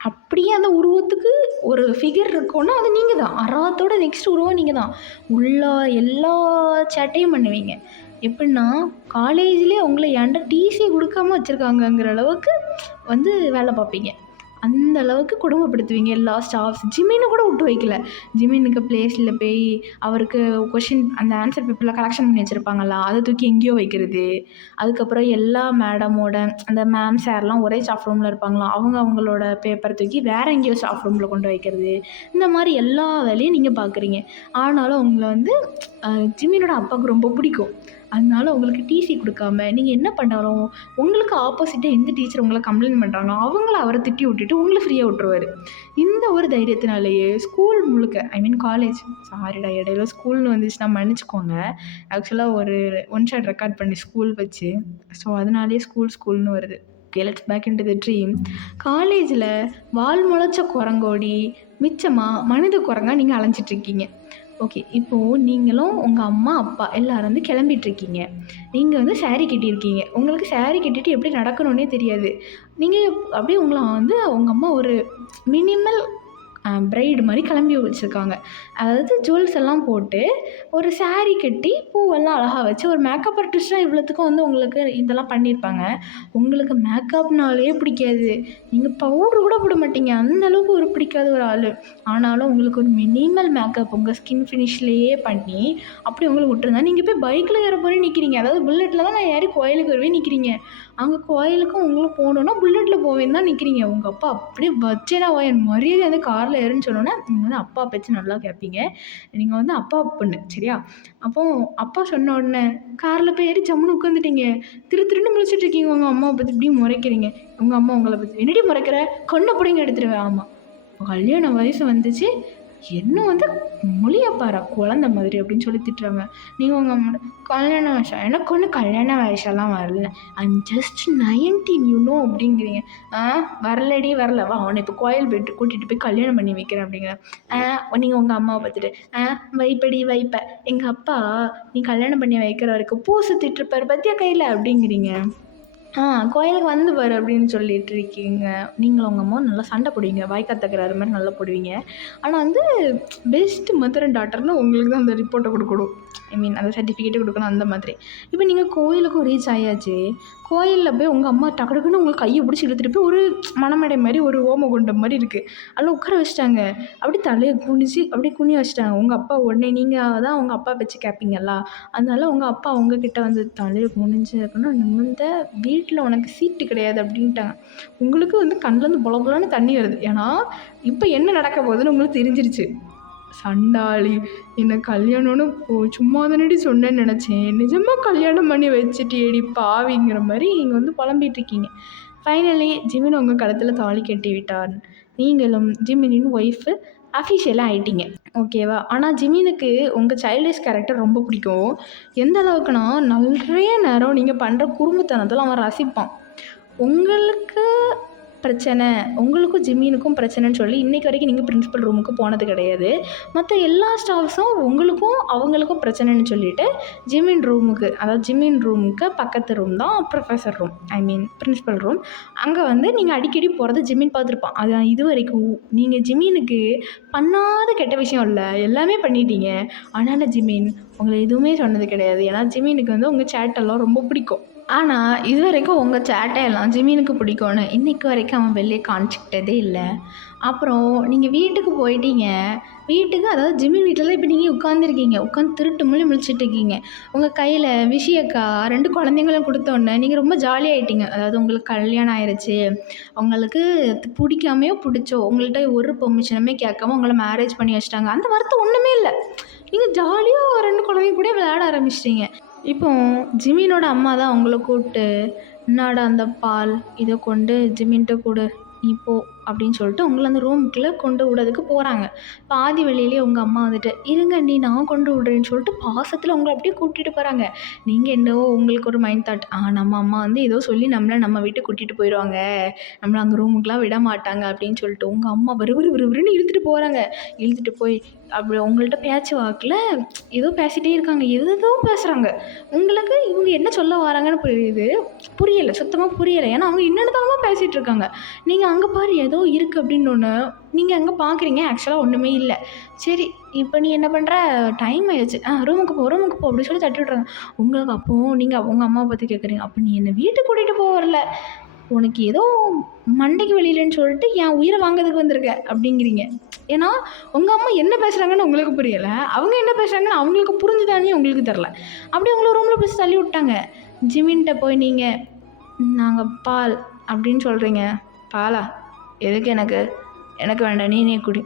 அப்படியே அந்த உருவத்துக்கு ஒரு ஃபிகர் இருக்குன்னா அது நீங்கள் தான். அராத்தோட நெக்ஸ்ட் உருவம் நீங்கள் தான். உள்ள எல்லா சேட்டையும் பண்ணுவீங்க. எப்படின்னா காலேஜ்லேயே உங்களை ஏன்டா டிசி கொடுக்காம வச்சுருக்காங்கங்கிற அளவுக்கு வந்து வேலை பார்ப்பீங்க. அந்த அளவுக்கு கொடுமைப்படுத்துவீங்க எல்லா ஸ்டாஃப்ஸ். ஜிமினை கூட விட்டு வைக்கல. ஜிமினுக்கு பிளேஸில் போய் அவருக்கு கொஷின் அந்த ஆன்சர் பேப்பரில் கலெக்ஷன் பண்ணி வச்சுருப்பாங்களா, அதை தூக்கி எங்கேயோ வைக்கிறது. அதுக்கப்புறம் எல்லா மேடமோட அந்த மேம் சார்லாம் ஒரே ஸ்டாஃப் ரூமில் இருப்பாங்களாம், அவங்களோட பேப்பரை தூக்கி வேறு எங்கேயோ ஸ்டாஃப் ரூமில் கொண்டு வைக்கிறது. இந்த மாதிரி எல்லா வேலையும் நீங்கள் பார்க்குறீங்க. ஆனாலும் உங்களை வந்து ஜிமினோட அப்பாவுக்கு ரொம்ப பிடிக்கும். அதனால உங்களுக்கு டிசி கொடுக்காம நீங்கள் என்ன பண்ணாலும் உங்களுக்கு ஆப்போசிட்டாக எந்த டீச்சர் உங்களை கம்ப்ளைண்ட் பண்ணுறாங்களோ அவங்கள அவரை திட்டி விட்டுட்டு உங்களை ஃப்ரீயாக விட்டுருவார். இந்த ஒரு தைரியத்தினாலேயே ஸ்கூல் முழுக்க, ஐ மீன் காலேஜ், சாரிடா இடையில ஸ்கூல்னு வந்துச்சுன்னா மன்னிச்சிக்கோங்க. ஆக்சுவலாக ஒரு ஒன் ஷாட் ரெக்கார்ட் பண்ணி ஸ்கூல் வச்சு, ஸோ அதனாலேயே ஸ்கூல்னு வருது. Okay, let's back in to the dream. காலேஜில் வால் முளைச்ச குரங்கோடி மிச்சமாக மனித குரங்கா நீங்கள் அலைஞ்சிட்ருக்கீங்க. ஓகே, இப்போது நீங்களும் உங்கள் அம்மா அப்பா எல்லோரும் வந்து கிளம்பிகிட்ருக்கீங்க. நீங்கள் வந்து சாரீ கட்டியிருக்கீங்க. உங்களுக்கு சாரீ கட்டிட்டு எப்படி நடக்கணுன்னே தெரியாது. நீங்கள் அப்படியே உங்களை வந்து உங்கள் அம்மா ஒரு மினிமல் ப்ரைடு மாதிரி கிளம்பி வச்சுருக்காங்க. அதாவது ஜுவல்ஸ் எல்லாம் போட்டு ஒரு சாரீ கட்டி பூவெல்லாம் அழகாக வச்சு ஒரு மேக்கப் ஆர்டிஸ்ட்டாக இவ்வளோத்துக்கும் வந்து உங்களுக்கு இதெல்லாம் பண்ணியிருப்பாங்க. உங்களுக்கு மேக்கப்னாலே பிடிக்காது. நீங்கள் பவுட்ரு கூட போட மாட்டீங்க, அந்தளவுக்கு ஒரு பிடிக்காத ஒரு ஆள். ஆனாலும் உங்களுக்கு ஒரு மினிமல் மேக்கப் உங்கள் ஸ்கின் ஃபினிஷ்லேயே பண்ணி அப்படி உங்களுக்கு விட்டுருந்தா நீங்கள் போய் பைக்கில் ஏற போய் நிற்கிறீங்க. அதாவது புல்லட்டில் தான் நான் ஏறி கோயிலுக்கு வருவேன் நிற்கிறீங்க. அங்கே கோயிலுக்கும் உங்களுக்கு போகணுன்னா புல்லட்டில் போவேன் தான் நிற்கிறீங்க. உங்கள் அப்பா அப்படியே வச்சேனா என் மரியாதை வந்து காரில் ஏறுன்னு சொன்னோன்னே நீங்கள் வந்து அப்பா பேச்சு நல்லா கேட்பீங்க. நீங்கள் வந்து அப்பா பொண்ணு, சரியா? அப்போது அப்பா சொன்ன உடனே காரில் போய் ஏறி ஜம்முன்னு உட்காந்துட்டீங்க. திருன்னு முழிச்சிட்ருக்கீங்க. உங்கள் அம்மாவை பற்றி இப்படி முறைக்கிறீங்க. உங்கள் அம்மா உங்களை பற்றி என்னடி முறைக்கிற, கொன்ன பிடிங்க எடுத்துருவேன். ஆமாம், கல்யாண வயசு வந்துச்சு, என்ன வந்து மொழிய பாரு குழந்த மாதிரி அப்படின்னு சொல்லி திட்டுறாங்க. நீங்கள் உங்கள் அம்மா கல்யாண வயசா? எனக்கு ஒன்றும் கல்யாண வயசெல்லாம் வரல. ஐம் ஜஸ்ட் 19 அப்படிங்கிறீங்க. வரலடி வரல, வா உன்னை இப்போ கோயில் போய்ட்டு கூட்டிகிட்டு போய் கல்யாணம் பண்ணி வைக்கிறேன் அப்படிங்கிறேன். நீங்கள் உங்கள் அம்மாவை பார்த்துட்டு வைப்படி வைப்ப, எங்கள் அப்பா நீ கல்யாணம் பண்ணி வைக்கிற வரைக்கும் பூ சுற்றிட்டு இருப்பார் பத்தியா கையில் அப்படிங்கிறீங்க. கோயிலுக்கு வந்து பாரு அப்படின்னு சொல்லிட்டு இருக்கீங்க. நீங்களும் உங்கள் அம்மாவும் நல்லா சண்டை போடுவீங்க. வாய்க்கா தகராறு மாதிரி நல்லா போடுவீங்க. ஆனால் வந்து பெஸ்ட் மதர் அண்ட் டாட்டர்னு உங்களுக்கு தான் அந்த ரிப்போர்ட்டை கொடுக்கணும். ஐ மீன் அந்த சர்டிஃபிகேட்டை கொடுக்கணும் அந்த மாதிரி. இப்போ நீங்கள் கோயிலுக்கும் ரீச் ஆயாச்சு. கோயிலில் போய் உங்கள் அம்மா டக்கு டக்குன்னு உங்கள் கையை பிடிச்சி இழுத்துட்டு போய் ஒரு மணமேடை மாதிரி ஒரு ஓமகுண்டம் மாதிரி இருக்குது, அதில் உட்கார வச்சுட்டாங்க. அப்படி தலையை குனிச்சு அப்படி குனிய வச்சுட்டாங்க. உங்கள் அப்பா உடனே நீங்கள் தான் உங்கள் அப்பா வச்சு கேட்பீங்களா, அதனால உங்கள் அப்பா உங்ககிட்ட வந்து தலையை குனிஞ்சு இருக்கணும், நிமிர்ந்த வீட்டில் உனக்கு சீட்டு கிடையாது அப்படின்ட்டாங்க. உங்களுக்கு வந்து கண்ணிலேருந்து பொல பொலன்னு தண்ணி வருது. ஏன்னா இப்போ என்ன நடக்க போகுதுன்னு உங்களுக்கு தெரிஞ்சிருச்சு. சண்டாளி, என்னை கல்யாணம்னு சும்மா தானடி சொன்னேன்னு நினச்சேன், நிஜமாக கல்யாணம் பண்ணி வச்சுட்டியேடி பாவிங்கிற மாதிரி நீங்கள் வந்து புலம்பிகிட்ருக்கீங்க. ஃபைனலி ஜிமின் உங்கள் கழுத்தில் தாலி கட்டி விட்டார். நீங்களும் ஜிமினின் ஒய்ஃபு அஃபிஷியலாக ஆகிட்டீங்க, ஓகேவா? ஆனால் ஜிமினுக்கு உங்கள் சைல்டிஷ் கேரக்டர் ரொம்ப பிடிக்கும். எந்த அளவுக்குன்னா நிறைய நேரம் நீங்கள் பண்ணுற குறும்புத்தனத்தில் அவன் ரசிப்பான். உங்களுக்கு பிரச்சனை, உங்களுக்கும் ஜிமினுக்கும் பிரச்சனைன்னு சொல்லி இன்றைக்கி வரைக்கும் நீங்கள் பிரின்சிபல் ரூமுக்கு போனது கிடையாது. மற்ற எல்லா ஸ்டாஃப்ஸும் உங்களுக்கும் அவங்களுக்கும் பிரச்சனைன்னு சொல்லிவிட்டு ஜிமின் ரூமுக்கு பக்கத்து ரூம் தான் ப்ரொஃபஸர் ரூம், ஐ மீன் பிரின்சிபல் ரூம். அங்கே வந்து நீங்கள் அடிக்கடி போகிறது ஜிமின் பார்த்துருப்பான். அது இது வரைக்கும் நீங்கள் ஜிமினுக்கு பண்ணாத கெட்ட விஷயம் இல்லை, எல்லாமே பண்ணிட்டீங்க. ஆனாலும் ஜிமின் உங்களை எதுவுமே சொன்னது கிடையாது. ஏன்னா ஜிமினுக்கு வந்து உங்கள் சேட்டெல்லாம் ரொம்ப பிடிக்கும். ஆனால் இது வரைக்கும் உங்கள் சேட்டையெல்லாம் ஜிமினுக்கு பிடிக்கும்னு இன்றைக்கு வரைக்கும் அவன் வெளியே காமிச்சிக்கிட்டதே இல்லை. அப்புறம் நீங்கள் வீட்டுக்கு போயிட்டீங்க. வீட்டுக்கு அதாவது ஜிமின் வீட்டில் இப்போ நீங்கள் உட்காந்துருக்கீங்க. உட்காந்து திருட்டு முழி முழிச்சிட்ருக்கீங்க. உங்கள் கையில் விஷயக்கா 2 குழந்தைங்களும் கொடுத்தோன்னே நீங்கள் ரொம்ப ஜாலியாகிட்டீங்க. அதாவது உங்களுக்கு கல்யாணம் ஆயிடுச்சு, உங்களுக்கு பிடிக்காமையோ பிடிச்சோ உங்கள்கிட்ட ஒரு பெர்மிஷனுமே கேட்காம உங்களை மேரேஜ் பண்ணி வச்சிட்டாங்க. அந்த வருத்தம் ஒன்றுமே இல்லை. நீங்கள் ஜாலியாக 2 குழந்தைங்க கூட விளையாட ஆரம்பிச்சிட்டிங்க. இப்போ ஜிமினோட அம்மா தான் உங்களை கூப்பிட்டு, இன்னாடா அந்த பால், இதை கொண்டு ஜிமின்கிட்ட கொடு, நீ போ அப்படின்னு சொல்லிட்டு உங்களை அந்த ரூமுக்குள்ளே கொண்டு விடுறதுக்கு போகிறாங்க. பாதி வழியிலே உங்கள் அம்மா வந்துட்டு, இருங்கண்டி நான் கொண்டு விட்றேன்னு சொல்லிட்டு பாசத்தில் உங்களை அப்படியே கூட்டிகிட்டு போகிறாங்க. நீங்கள் என்னவோ உங்களுக்கு ஒரு மைண்ட் தாட், நம்ம அம்மா வந்து ஏதோ சொல்லி நம்மளை நம்ம வீட்டுக்கு கூட்டிகிட்டு போயிடுவாங்க, நம்மளை அங்கே ரூமுக்கெலாம் விட மாட்டாங்க அப்படின்னு சொல்லிட்டு உங்கள் அம்மா விறுவிறுன்னு இழுத்துட்டு போகிறாங்க. இழுத்துட்டு போய் அப்படி உங்கள்கிட்ட பேச்சு வாக்கில் ஏதோ பேசிகிட்டே இருக்காங்க, ஏதோ பேசுகிறாங்க. உங்களுக்கு இவங்க என்ன சொல்ல வராங்கன்னு புரியலை, சுத்தமாக புரியலை. ஏன்னா அவங்க என்னென்னதானமாக பேசிகிட்டு இருக்காங்க. நீங்கள் அங்கே பாரு ஏதோ இருக்குது அப்படின்னோடனே நீங்கள் அங்கே பார்க்குறீங்க, ஆக்சுவலாக ஒன்றுமே இல்லை. சரி இப்போ நீ என்ன பண்ணுற, டைம் ஆயிடுச்சு, ரூமுக்கு போ அப்படின்னு சொல்லி தட்டி விட்றாங்க. உங்களுக்கு அப்போது நீங்கள் உங்கள் அம்மாவை பற்றி கேட்குறீங்க, அப்போ நீ என்னை வீட்டுக்கு கூட்டிகிட்டு போக வரல, உனக்கு ஏதோ மண்டைக்கு வெளியிலன்னு சொல்லிட்டு என் உயிரை வாங்கிறதுக்கு வந்திருக்க அப்படிங்கிறீங்க. ஏன்னா உங்கள் அம்மா என்ன பேசுகிறாங்கன்னு உங்களுக்கு புரியலை, அவங்க என்ன பேசுகிறாங்கன்னு அவங்களுக்கு புரிஞ்சுதானே உங்களுக்கு தெரில. அப்படி உங்களை ரூமில் பிடிச்சி தள்ளி விட்டாங்க. ஜிமின்கிட்ட போய் நீங்கள் நாங்கள் பால் அப்படின்னு சொல்கிறீங்க. பாலா? எதுக்கு? எனக்கு வேண்டாம், நீ குடி.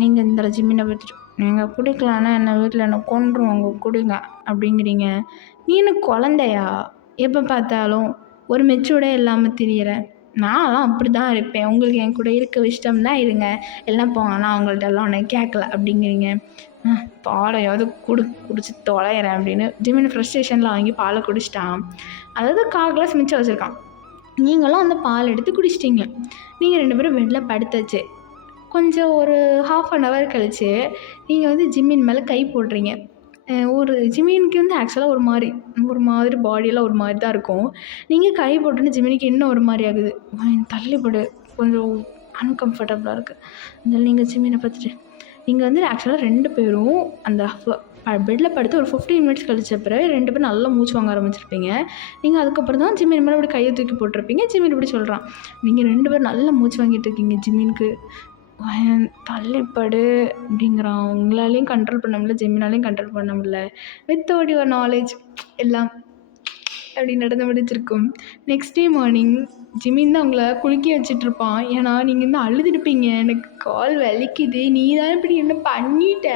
நீங்கள் இந்த ஜிமினை பற்றி நீங்கள் குடிக்கலான்னா என்ன வீட்டில் என்ன கொன்றுவாங்க, குடிங்க அப்படிங்கிறீங்க. நீ என்ன குழந்தையா? எப்போ பார்த்தாலும் ஒரு மெச்சூர்டே இல்லாமல் திரியிறேன். நான்லாம் அப்படி தான் இருப்பேன், உங்களுக்கு என் கூட இருக்க இஷ்டம் தான் இருங்க, எல்லாம் போங்க, நான் அவங்கள்ட்ட எல்லாம் உன்னை கேட்கல அப்படிங்கிறீங்க. பாலையாவது குடிச்சு தொலைகிறேன் அப்படின்னு ஜிமின் ஃப்ரஸ்ட்ரேஷனில் வாங்கி பாலை குடிச்சிட்டான். அதாவது 1/4 கிளாஸ் மிச்சம் வச்சுருக்கான். நீங்களும் அந்த பால் எடுத்து குடிச்சிட்டிங்க. நீங்கள் 2 பேரும் பெட்டில் படுத்தாச்சு. கொஞ்சம் ஒரு 1/2 hour கழிச்சு நீங்கள் வந்து ஜிமின் மேலே கை போடுறீங்க. ஒரு ஜிமினுக்கு வந்து ஆக்சுவலாக ஒரு மாதிரி பாடியெல்லாம் ஒரு மாதிரி தான் இருக்கும். நீங்கள் கை போட்டோன்னு ஜிமினுக்கு இன்னும் ஒரு மாதிரி ஆகுது. தள்ளிப்படு, கொஞ்சம் அன்கம்ஃபர்டபுளாக இருக்குது. அதனால் நீங்கள் ஜிமினை பார்த்துட்டு நீங்கள் வந்து ஆக்சுவலாக 2 பேரும் அந்த பெட்டில் படுத்து ஒரு 15 minutes கழிச்ச பிறகு 2 பேரும் நல்லா மூச்சு வாங்க ஆரம்பிச்சிருப்பீங்க. நீங்கள் அதுக்கப்புறம் தான் ஜிமின் மேலே இப்படி கையை தூக்கி போட்டிருப்பீங்க. ஜிமின் இப்படி சொல்கிறான். நீங்கள் 2 பேரும் நல்லா மூச்சு வாங்கிட்டு இருக்கீங்க. ஜிமினுக்கு தள்ளிப்படு அப்படிங்கிறான். உங்களாலையும் கண்ட்ரோல் பண்ண முடியல, ஜிமினாலையும் கண்ட்ரோல் பண்ண முடியல. வித்தவுட் யுவர் நாலேஜ் எல்லாம் அப்படி நடந்து முடிச்சிருக்கும். நெக்ஸ்ட் டே மார்னிங் ஜிமின் தான் உங்களை குளிக்க வச்சிட்ருப்பான். ஏன்னா நீங்கள் வந்து அழுதுருப்பீங்க, எனக்கு கால் வலிக்குது, நீ தான் இப்படி என்ன பண்ணிட்ட,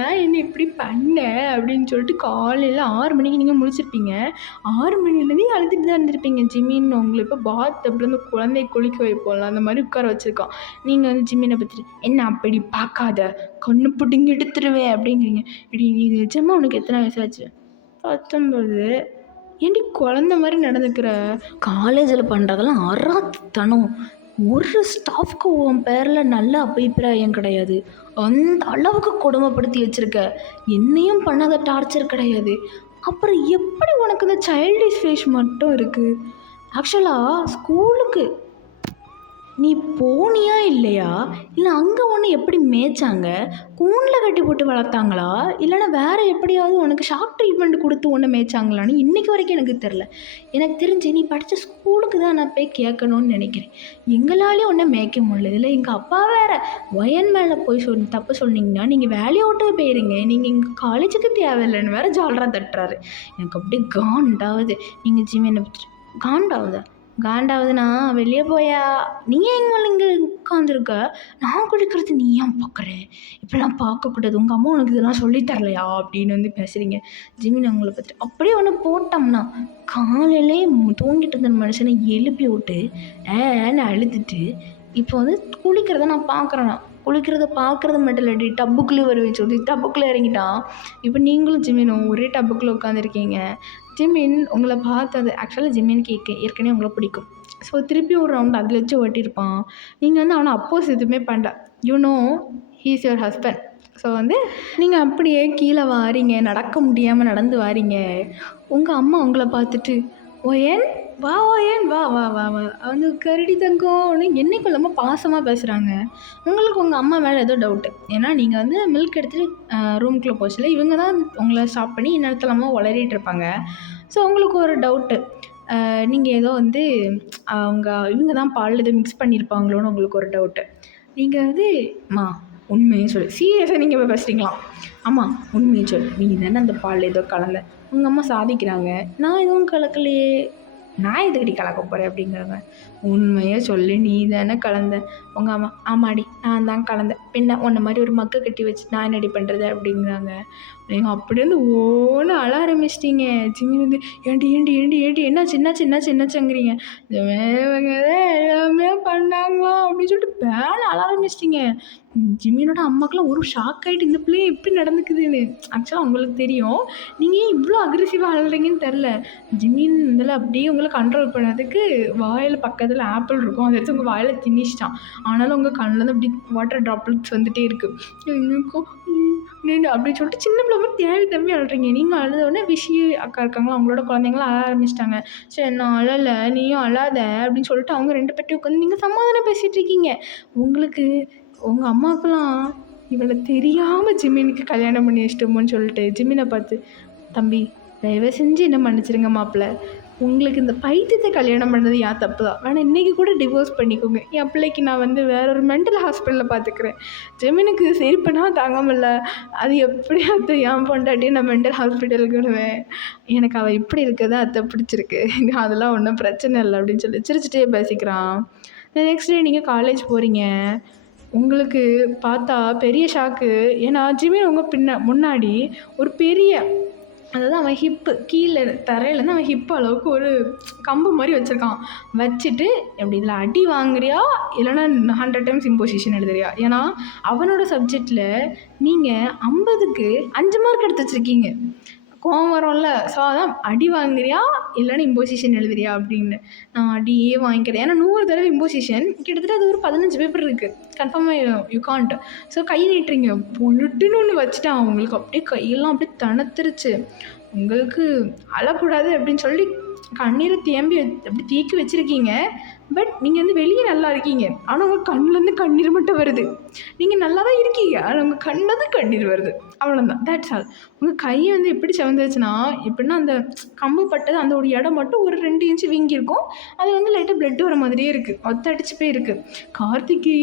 ஏன் என்ன இப்படி பண்ண அப்படின்னு சொல்லிட்டு காலையில் 6 மணிக்கு நீங்கள் முழிச்சிருப்பீங்க. 6 மணிலேருந்தே அழுதுட்டு தான் இருந்திருப்பீங்க. ஜிமின் உங்களை இப்போ பாத் டப்லேருந்து குழந்தைய குளிக்க வைப்போம்ல அந்த மாதிரி உட்கார வச்சுருக்கான். நீங்கள் வந்து ஜிமினை பற்றிட்டு என்ன அப்படி பார்க்காத, கண்ணு பிடிங்கி எடுத்துருவேன் அப்படிங்கிறீங்க. இப்படி நீ நிஜமாக உனக்கு எத்தனை வயசாச்சு? 19. ஏன்டி குழந்த மாதிரி நடந்துக்கிற? காலேஜில் பண்ணுறதெல்லாம் அறாத்தனம். ஒரு ஸ்டாஃப்க்கு உன் பேரில் நல்ல அபிப்பிராயம் கிடையாது. அந்த அளவுக்கு கொடுமைப்படுத்தி வச்சுருக்க. என்னையும் பண்ணாத டார்ச்சர் கிடையாது. அப்புறம் எப்படி உனக்கு இந்த சைல்டிஷ் ஃபேஸ் மட்டும் இருக்குது? ஆக்சுவலாக ஸ்கூலுக்கு நீ போனியா இல்லையா? இல்லை அங்கே ஒன்று எப்படி மேய்ச்சாங்க? கூண்டில் கட்டி போட்டு வளர்த்தாங்களா? இல்லைனா வேறு எப்படியாவது உனக்கு ஷாக் ட்ரீட்மெண்ட் கொடுத்து ஒன்று மேய்ச்சாங்களான்னு இன்றைக்கி வரைக்கும் எனக்கு தெரில. எனக்கு தெரிஞ்சு நீ படித்த ஸ்கூலுக்கு தான் நான் போய் கேட்கணும்னு நினைக்கிறேன். எங்களாலேயும் ஒன்றும் மேய்க்க முடியல. இதில் எங்கள் அப்பா வேறு ஒயன் மேலே போய் தப்பு சொன்னீங்கன்னா நீங்கள் வேலையை விட்டு போயிருங்க, நீங்கள் எங்கள் காலேஜுக்கு தேவையில்லைன்னு வேறு ஜாலராக தட்டுறாரு. எனக்கு அப்படியே காண்டாகுது. நீங்கள் ஜிமினை பற்றி காண்டாவதுண்ணா வெளியே போயா? நீ எங்கே இங்கே உட்காந்துருக்க? நான் குளிக்கிறது நீ ஏன் பார்க்குற? இப்படிலாம் பார்க்கக்கூடாது, உங்கள் அம்மா உனக்கு இதெல்லாம் சொல்லித்தரலையா அப்படின்னு வந்து பேசுகிறீங்க. ஜிமின் அவங்கள பற்றி அப்படியே ஒன்று போட்டோம்னா காலையிலே தூங்கிட்டு இருந்த மனுஷனை எழுப்பி விட்டு ஏன்னு அழுதுட்டு இப்போ வந்து குளிக்கிறத நான் பார்க்குறேன்னா, குளிக்கிறத பார்க்குறது மட்டும் இல்லாட்டி டப்புக்குள்ளே வருவேன் சொல்லி டப்புக்குள்ளே இறங்கிட்டான். இப்போ நீங்களும் ஜிமினும் ஒரே டப்புக்குள்ளே உட்காந்துருக்கீங்க. ஜிமின் உங்களை பார்த்தது ஆக்சுவலாக ஜிமினுக்கு ஏற்கனவே உங்களை பிடிக்கும். ஸோ திருப்பி ஒரு ரவுண்ட் அதில் வச்சு ஓட்டியிருப்பான். நீங்கள் வந்து அவனை அப்போஸ் எதுவுமே பண்ணல. He is your husband. So வந்து நீங்கள் அப்படியே கீழே வாரீங்க, நடக்க முடியாமல் நடந்து வாரீங்க. உங்கள் அம்மா உங்களை பார்த்துட்டு ஓயன் வா ஓயன் வா வா வா வா வந்து கரடி தங்கம்னு என்னைக்குள்ளமா பாசமாக பேசுகிறாங்க. உங்களுக்கு உங்கள் அம்மா மேலே ஏதோ டவுட்டு. ஏன்னா நீங்கள் வந்து மில்க் எடுத்துகிட்டு ரூம்குள்ளே போச்சுல, இவங்க தான் உங்களை ஸ்டாப் பண்ணி இந்நேரத்துலமா உளறிட்டு இருப்பாங்க. ஸோ உங்களுக்கு ஒரு டவுட்டு, நீங்கள் ஏதோ வந்து இவங்க தான் பால் எதோ மிக்ஸ் பண்ணியிருப்பாங்களோன்னு உங்களுக்கு ஒரு டவுட்டு. நீங்கள் வந்து அம்மா உண்மையை சொல்லு, சீரியஸாக நீங்கள் இப்போ பேசுகிறீங்களாம். ஆமாம் உண்மையை சொல்லு, நீ தானே அந்த பால் ஏதோ கலந்த. உங்கள் அம்மா சாதிக்கிறாங்க, நான் எதுவும் கலக்கலையே, நான் எதுக்கடி கலக்க போகிறேன் அப்படிங்கிறாங்க. உண்மையாக சொல்லி நீ தானே கலந்த. உங்கள் அம்மா ஆமாடி நான் தான் கலந்தேன், பின்ன உன்ன மாதிரி ஒரு மக்க கட்டி வச்சு நான் என்னடி பண்ணுறது அப்படிங்கிறாங்க. நீங்கள் அப்படியே வந்து ஓன்னு அழ ஆரம்பிச்சிட்டிங்க. ஜிம்மி வந்து ஏண்டி ஏண்டி ஏண்டி ஏண்டி என்னாச்சுங்கிறீங்க. இவங்க எல்லாமே பண்ணாங்களா அப்படின்னு சொல்லிட்டு பேன அழ ஆரம்பிச்சிட்டிங்க. ஜிம்மினோட அம்மாக்கெலாம் ஒரு ஷாக் ஆகிட்டு இந்த பிள்ளைய எப்படி நடந்துக்குதுன்னு. ஆக்சுவலாக உங்களுக்கு தெரியும் நீங்கள் ஏன் இவ்வளோ அக்ரெசிவாக அழுறீங்கன்னு தெரில. ஜிம்மின் இதில் அப்படியே உங்களை கண்ட்ரோல் பண்ணதுக்கு வாயில் பக்கத்தில் ஆப்பிள் இருக்கும், அதை எடுத்து உங்கள் வாயில் திணிச்சிட்டான். ஆனாலும் உங்கள் கண்ணில் அப்படி வாட்டர் ட்ராப்லெட்ஸ் வந்துகிட்டே இருக்குது. அப்படின்னு சொல்லிட்டு சின்ன பிள்ளை மாதிரி தேடி தம்பி அழுறீங்க. நீங்கள் அழுதோடனே விஷி அக்கா இருக்காங்களா, அவங்களோட குழந்தைங்களாம் அழ ஆரம்பிச்சிட்டாங்க. சரி நான் அழலை நீயும் அழாத அப்படின்னு சொல்லிட்டு அவங்க 2 பேர்ட்டையும் உட்காந்து நீங்கள் சமாதானம் பேசிகிட்டு இருக்கீங்க. உங்களுக்கு உங்கள் அம்மாவுக்கெல்லாம் இவளை தெரியாமல் ஜிமினுக்கு கல்யாணம் பண்ணி வச்சிட்டோமோன்னு சொல்லிட்டு ஜிமினை பார்த்து தம்பி தயவு செஞ்சு என்ன மன்னிச்சிருங்க மாப்பிள்ளை, உங்களுக்கு இந்த பைத்தியத்தை கல்யாணம் பண்ணது ஏன் தப்பு தான், ஆனால் இன்றைக்கி கூட டிவோர்ஸ் பண்ணிக்கோங்க, என் பிள்ளைக்கு நான் வந்து வேற ஒரு மென்டல் ஹாஸ்பிட்டலில் பார்த்துக்கிறேன். ஜெமினுக்கு சிரிப்புனா தாங்காமல்ல, அது எப்படி அத்தை என் பொண்டாட்டி நான் மென்டல் ஹாஸ்பிட்டலுக்கு விடுவேன், எனக்கு அவள் இப்படி இருக்கதான் அத்தை பிடிச்சிருக்கு, அதெல்லாம் ஒன்றும் பிரச்சனை இல்லை அப்படின்னு சொல்லி சிரிச்சிட்டே பேசிக்கிறான். நெக்ஸ்ட் டே நீங்கள் காலேஜ் போகிறீங்க. உங்களுக்கு பார்த்தா பெரிய ஷாக்கு. ஏன்னா ஜிமின் உங்கள் முன்னாடி ஒரு பெரிய, அதாவது அவன் ஹிப்பு கீழே தரையிலேருந்து அவன் ஹிப்பு அளவுக்கு ஒரு கம்பு மாதிரி வச்சுருக்கான். வச்சுட்டு எப்படி இதில் அடி வாங்குறியா இல்லைனா 100 டைம்ஸ் இம்போசிஷன் எழுதுறியா? ஏன்னா அவனோட சப்ஜெக்டில் நீங்கள் 50க்கு 5 மார்க் எடுத்து வச்சுருக்கீங்க. கோவம் வரும்ல. ஸோ அதான் அடி வாங்குறியா இல்லைன்னா இம்போசிஷன் எழுதுறியா அப்படின்னு. நான் அடியே வாங்கிக்கிறேன். ஏன்னா 100 தடவை இம்போசிஷன் கிட்டத்தட்ட அது ஒரு 15 பேப்பர் இருக்குது. கன்ஃபார்மாக யூ காண்ட். ஸோ கை நீட்டுறீங்க, பொண்ணுட்டுன்னு ஒன்று வச்சுட்டான். அவங்களுக்கு அப்படியே கையெல்லாம் அப்படியே தணத்துருச்சு. உங்களுக்கு அழக்கூடாது அப்படின்னு சொல்லி கண்ணீரை தேம்பி அப்படி தேக்கி வச்சுருக்கீங்க. பட் நீங்கள் வந்து வெளியே நல்லா இருக்கீங்க, ஆனால் உங்கள் கண்ணிலேருந்து கண்ணீர் மட்டும் வருது. நீங்கள் நல்லா தான் இருக்கீங்க, ஆனால் உங்கள் கண்ணிலேருந்து கண்ணீர் வருது. அவ்வளோதான், தேட்ஸ் ஆல். உங்கள் கையை வந்து எப்படி செவந்துச்சுன்னா, எப்படின்னா அந்த கம்பு பட்டது அந்த ஒரு இடம் மட்டும் ஒரு 2 இன்ச்சு வீங்கியிருக்கும். அது வந்து லைட்டாக பிளட் வர மாதிரியே இருக்குது, ஒத்தடிச்சு போய் இருக்குது. கார்த்திக்கு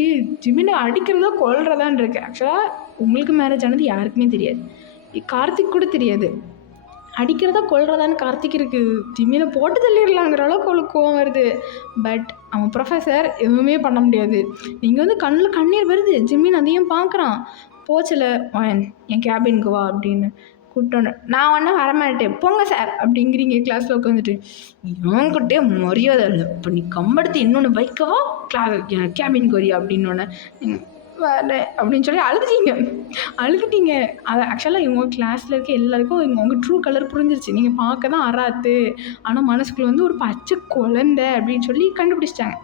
ஜிமினை அடிக்கிறதா கொல்றதான்னு இருக்குது. ஆக்சுவலாக உங்களுக்கு மேரேஜ் ஆனது யாருக்குமே தெரியாது, கார்த்திக் கூட தெரியாது. அடிக்கிறதா கொல்றதான்னு கார்த்திக் இருக்குது. ஜிம்மினை போட்டு தள்ளிடலாங்கிற அளவுக்கு அவளுக்கு கோவம் வருது. பட் அவன் ப்ரொஃபஸர் எதுவுமே பண்ண முடியாது. நீங்கள் வந்து கண்ணில் கண்ணீர் வருது, ஜிம்மின் அதையும் பார்க்குறான். போச்சில் வாயன் என் கேபினுக்கு வா அப்படின்னு கூப்பிட்டோன்னே நான் ஒன்றும் வரமாட்டேன் போங்க சார் அப்படிங்கிறீங்க கிளாஸில் உட்காந்துட்டு. இவன்கிட்டே மரியாதை இல்லை, இப்போ நீ கம்பெடுத்து இன்னொன்று வைக்கவா கேபினுக்கு வரியா அப்படின்னோடனே வரேன் அப்படின்னு சொல்லி அழுதுட்டீங்க. அது ஆக்சுவலாக இவங்க கிளாஸில் இருக்க எல்லாருக்கும் உங்கள் ட்ரூ கலர் புரிஞ்சிருச்சு. நீங்கள் பார்க்க தான் அறாத்து, ஆனால் மனசுக்குள்ளே வந்து ஒரு பச்சை குழந்தை அப்படின்னு சொல்லி கண்டுபிடிச்சிட்டாங்க.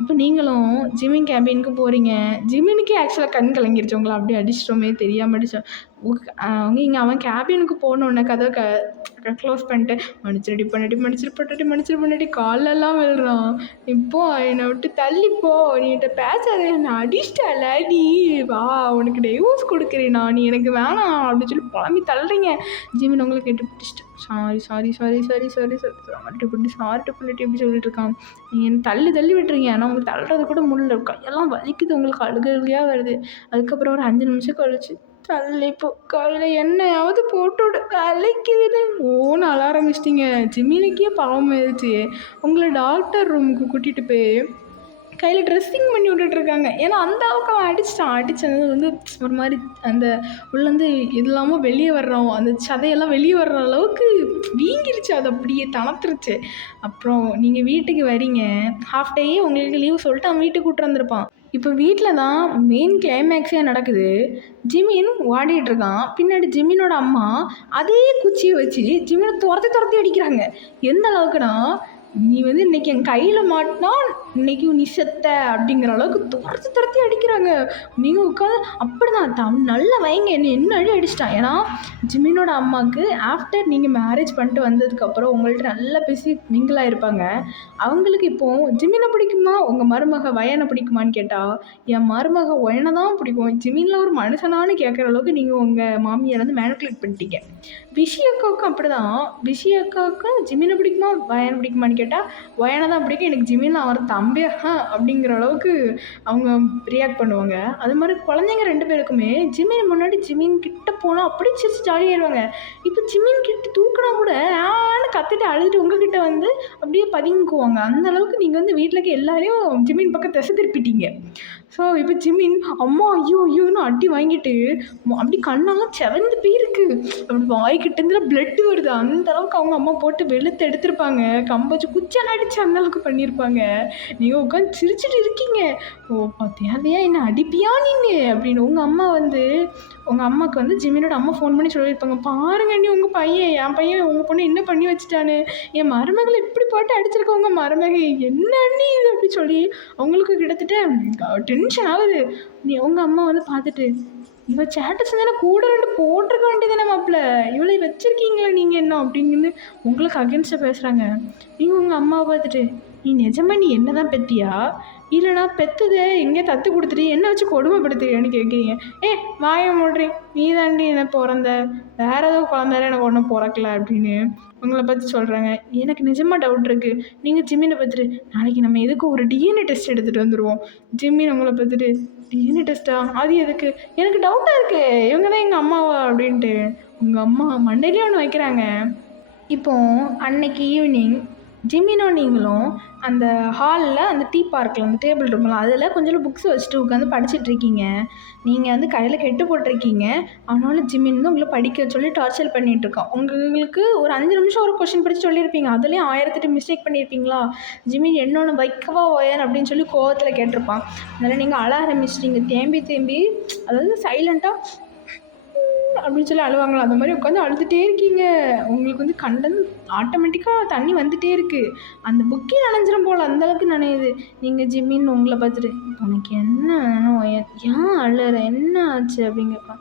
இப்போ நீங்களும் ஜிம்மின் கேபினுக்கு போகிறீங்க. ஜிம்மினுக்கே ஆக்சுவலாக கண் கலங்கிருச்சு, உங்களை அப்படியே அடிச்சிட்டோமே தெரியாமல் அடித்தோம். அவங்க இங்கே அவன் கேபினுக்கு போனோடனே கதை க்ளோஸ் பண்ணிட்டு மன்னிச்சிரு காலெல்லாம் விழுறான். இப்போ என்னை விட்டு தள்ளிப்போ, நீகிட்ட பேசாத, என்னை அடிச்சிட்டால நீ, வா உனக்கு டைவோர்ஸ் கொடுக்குறேண்ணா, நீ எனக்கு வேணாம் அப்படின்னு சொல்லி புலம்பி தள்ளுறீங்க. ஜிமின் உங்களை கேட்டு பிடிச்சிட்டு சாரி எப்படி சொல்லிட்டு இருக்கான். நீங்கள் என்ன தள்ளி விட்டுறீங்க, ஆனால் உங்களுக்கு தள்ளுறது கூட முடியல, கையெல்லாம் வலிக்குது, உங்களுக்கு அழுகையாக வருது. அதுக்கப்புறம் ஒரு 5 நிமிஷம் கழிச்சு தள்ளிப்போ, கையில் எண்ணெயாவது போட்டு வலிக்குதுன்னு ஓன்னு அழ ஆரம்பிச்சிட்டிங்க. ஜிமினுக்கே பாவம் ஆயிடுச்சு. உங்களை டாக்டர் ரூமுக்கு கூட்டிகிட்டு போய் கையில் ட்ரெஸ்ஸிங் பண்ணி விட்டுட்ருக்காங்க. ஏன்னா அந்த அளவுக்கு அவன் அடித்தது வந்து ஒரு மாதிரி அந்த உள்ளேருந்து இது இல்லாமல் வெளியே வர்றோம், அந்த சதையெல்லாம் வெளியே வர்ற அளவுக்கு வீங்கிருச்சு, அது அப்படியே தளர்த்துருச்சு. அப்புறம் நீங்கள் வீட்டுக்கு வரீங்க, ஹாஃப் டேயே உங்களுக்கு லீவு சொல்லிட்டு அவன் வீட்டுக்கு கூப்பிட்டு வந்திருப்பான். இப்போ வீட்டில் தான் மெயின் கிளைமேக்ஸே நடக்குது. ஜிமின் ஓடிட்டுருக்கான், பின்னாடி ஜிமினோட அம்மா அதே குச்சியை வச்சு ஜிமினை துரத்தி அடிக்கிறாங்க. எந்த அளவுக்குன்னா, நீ வந்து இன்றைக்கி என் கையில் மாட்டினா இன்றைக்கி நீ செத்த அப்படிங்கிற அளவுக்கு துரத்தி அடிக்கிறாங்க. நீங்கள் உட்காந்து அப்படி தான் நல்லா வைங்க, என்ன அடிச்சிட்டான். ஏன்னா ஜிமினோட அம்மாவுக்கு ஆஃப்டர் நீங்கள் மேரேஜ் பண்ணிட்டு வந்ததுக்கப்புறம் உங்கள்கிட்ட நல்லா பேசி மிங்கிளாக இருப்பாங்க. அவங்களுக்கு இப்போது ஜிமினை பிடிக்குமா, உங்கள் மருமக வயனை பிடிக்குமான்னு கேட்டால் என் மருமக ஒயனை தான் பிடிக்கும், ஜிமினில் ஒரு மனுஷனானு கேட்குற அளவுக்கு நீங்கள் உங்கள் மாமியார் வந்து மேனிபுலேட் பண்ணிட்டீங்க. விஷி அக்காவுக்கும் அப்படி தான். விஷி அக்காவுக்கும் ஜிமினை பிடிக்குமா வயனை பிடிக்குமான்னு கேட்டால் வயனை தான் பிடிக்கும், எனக்கு ஜிமின் அவர் தம்பியா அப்படிங்கிற அளவுக்கு அவங்க ரியாக்ட் பண்ணுவாங்க. அது மாதிரி குழந்தைங்க 2 பேருக்குமே ஜிமின் முன்னாடி ஜிமின் கிட்ட போனால் அப்படியே சிரிச்சு ஜாலியாகிடுவாங்க. இப்போ ஜிமின் கிட்ட தூக்கினா கூட ஆன்னு கத்திட்டு அழுதுட்டு உங்ககிட்ட வந்து அப்படியே பதுங்குவாங்க. அந்த அளவுக்கு நீங்கள் வந்து வீட்டில் இருக்க எல்லாரையும் ஜிமின் பக்கம் திசை திருப்பிட்டீங்க. ஸோ இப்போ ஜிமின் அம்மா ஐயோன்னு அடி வாங்கிட்டு அப்படி கண்ணெல்லாம் செவந்து போயிருக்கு, அப்படி வாய்க்கிட்டேருந்து பிளட்டு வருது. அந்த அளவுக்கு அவங்க அம்மா போட்டு வெளுத்து எடுத்திருப்பாங்க, கம்பச்சு குச்செல்லாம் அடித்து அந்த அளவுக்கு பண்ணியிருப்பாங்க. நீங்கள் உட்காந்து சிரிச்சுட்டு இருக்கீங்க. ஓ தேவையா என்ன அடிப்பியா நீங்கள் அப்படின்னு உங்கள் அம்மாவுக்கு வந்து ஜிமினோட அம்மா ஃபோன் பண்ணி சொல்லியிருப்பாங்க, பாருங்க நீ உங்கள் பையன், என் பையன் உங்கள் பொண்ணு என்ன பண்ணி வச்சுட்டானு, என் மருமகளை இப்படி போட்டு அடிச்சிருக்க உங்கள் மருமகை என்ன அண்ணி இது அப்படி சொல்லி அவங்களுக்கு கிட்டத்தட்ட டென்ஷன் ஆகுது. உங்கள் அம்மா வந்து பார்த்துட்டு இவ சேட்டை செஞ்சாலே கூட 2 போட்டிருக்க வேண்டியதானே மாப்பிள்ள, இவளை வச்சுருக்கீங்களா நீங்கள் என்ன அப்படிங்கிறது உங்களுக்கு அகேன்ஸ்டாக பேசுகிறாங்க. நீங்கள் உங்கள் அம்மாவை பார்த்துட்டு நீ நிஜமாக நீ என்ன தான் பெத்தியா, இல்லைனா பெத்ததை எங்கேயே தத்து கொடுத்துட்டு என்ன வச்சு கொடுமைப்படுத்துறியான்னு கேட்குறீங்க. வாயை மூடுறேன், நீ தாண்டி என்ன பிறந்த, வேறு ஏதோ குழந்தைல எனக்கு ஒன்றும் பிறக்கல அப்படின்னு உங்களை பற்றி சொல்கிறாங்க. எனக்கு நிஜமாக டவுட் இருக்குது. நீங்கள் ஜிம்மினை பார்த்துட்டு நாளைக்கு நம்ம எதுக்கு ஒரு டிஎன்ஏ டெஸ்ட் எடுத்துகிட்டு வந்துடுவோம். ஜிம்மின் உங்களை பார்த்துட்டு டிஎன்ஏ டெஸ்ட்டா, அது எதுக்கு, எனக்கு டவுட்டாக இருக்குது, இவங்க தான் எங்கள் அம்மாவா அப்படின்ட்டு உங்கள் அம்மா மண்டையிலே ஒன்று வைக்கிறாங்க. இப்போது அன்னைக்கு ஈவினிங் ஜிம்மினும் நீங்களும் அந்த ஹாலில் அந்த டீ பார்க்கில் அந்த டேபிள் இருக்கும்ல அதில் கொஞ்சம் புக்ஸ் வச்சுட்டு உட்காந்து படிச்சுட்ருக்கீங்க. நீங்கள் வந்து கையில் கெட்டு போட்டிருக்கீங்க, ஆனாலும் ஜிம்மின் வந்து உங்களை படிக்க சொல்லி டார்ச்சர் பண்ணிகிட்ருக்கோம். உங்களுக்கு ஒரு 5 நிமிஷம் ஒரு கொஷின் படித்து சொல்லியிருப்பீங்க, அதுலேயும் 1008 மிஸ்டேக் பண்ணியிருப்பீங்களா. ஜிம்மின் என்னொன்று வைக்கவா ஒயன் அப்படின்னு சொல்லி கோவத்தில் கேட்டிருப்பான். அதனால் நீங்கள் அழ ஆரம்பிச்சிட்டிங்க, தேம்பி அதாவது சைலண்ட்டாக அப்படின்னு சொல்லி அழுவாங்களா அந்த மாதிரி உட்காந்து அழுதுகிட்டே இருக்கீங்க. உங்களுக்கு வந்து கண்டன் ஆட்டோமேட்டிக்காக தண்ணி வந்துகிட்டே இருக்குது, அந்த புக்கே நனைஞ்சிரும் போல் அந்தளவுக்கு நனையுது. நீங்கள் ஜிம்மின்னு உங்களை பார்த்துட்டு உனக்கு என்ன வேணும், ஏன் அழுற, என்ன ஆச்சு அப்படிங்கப்பா.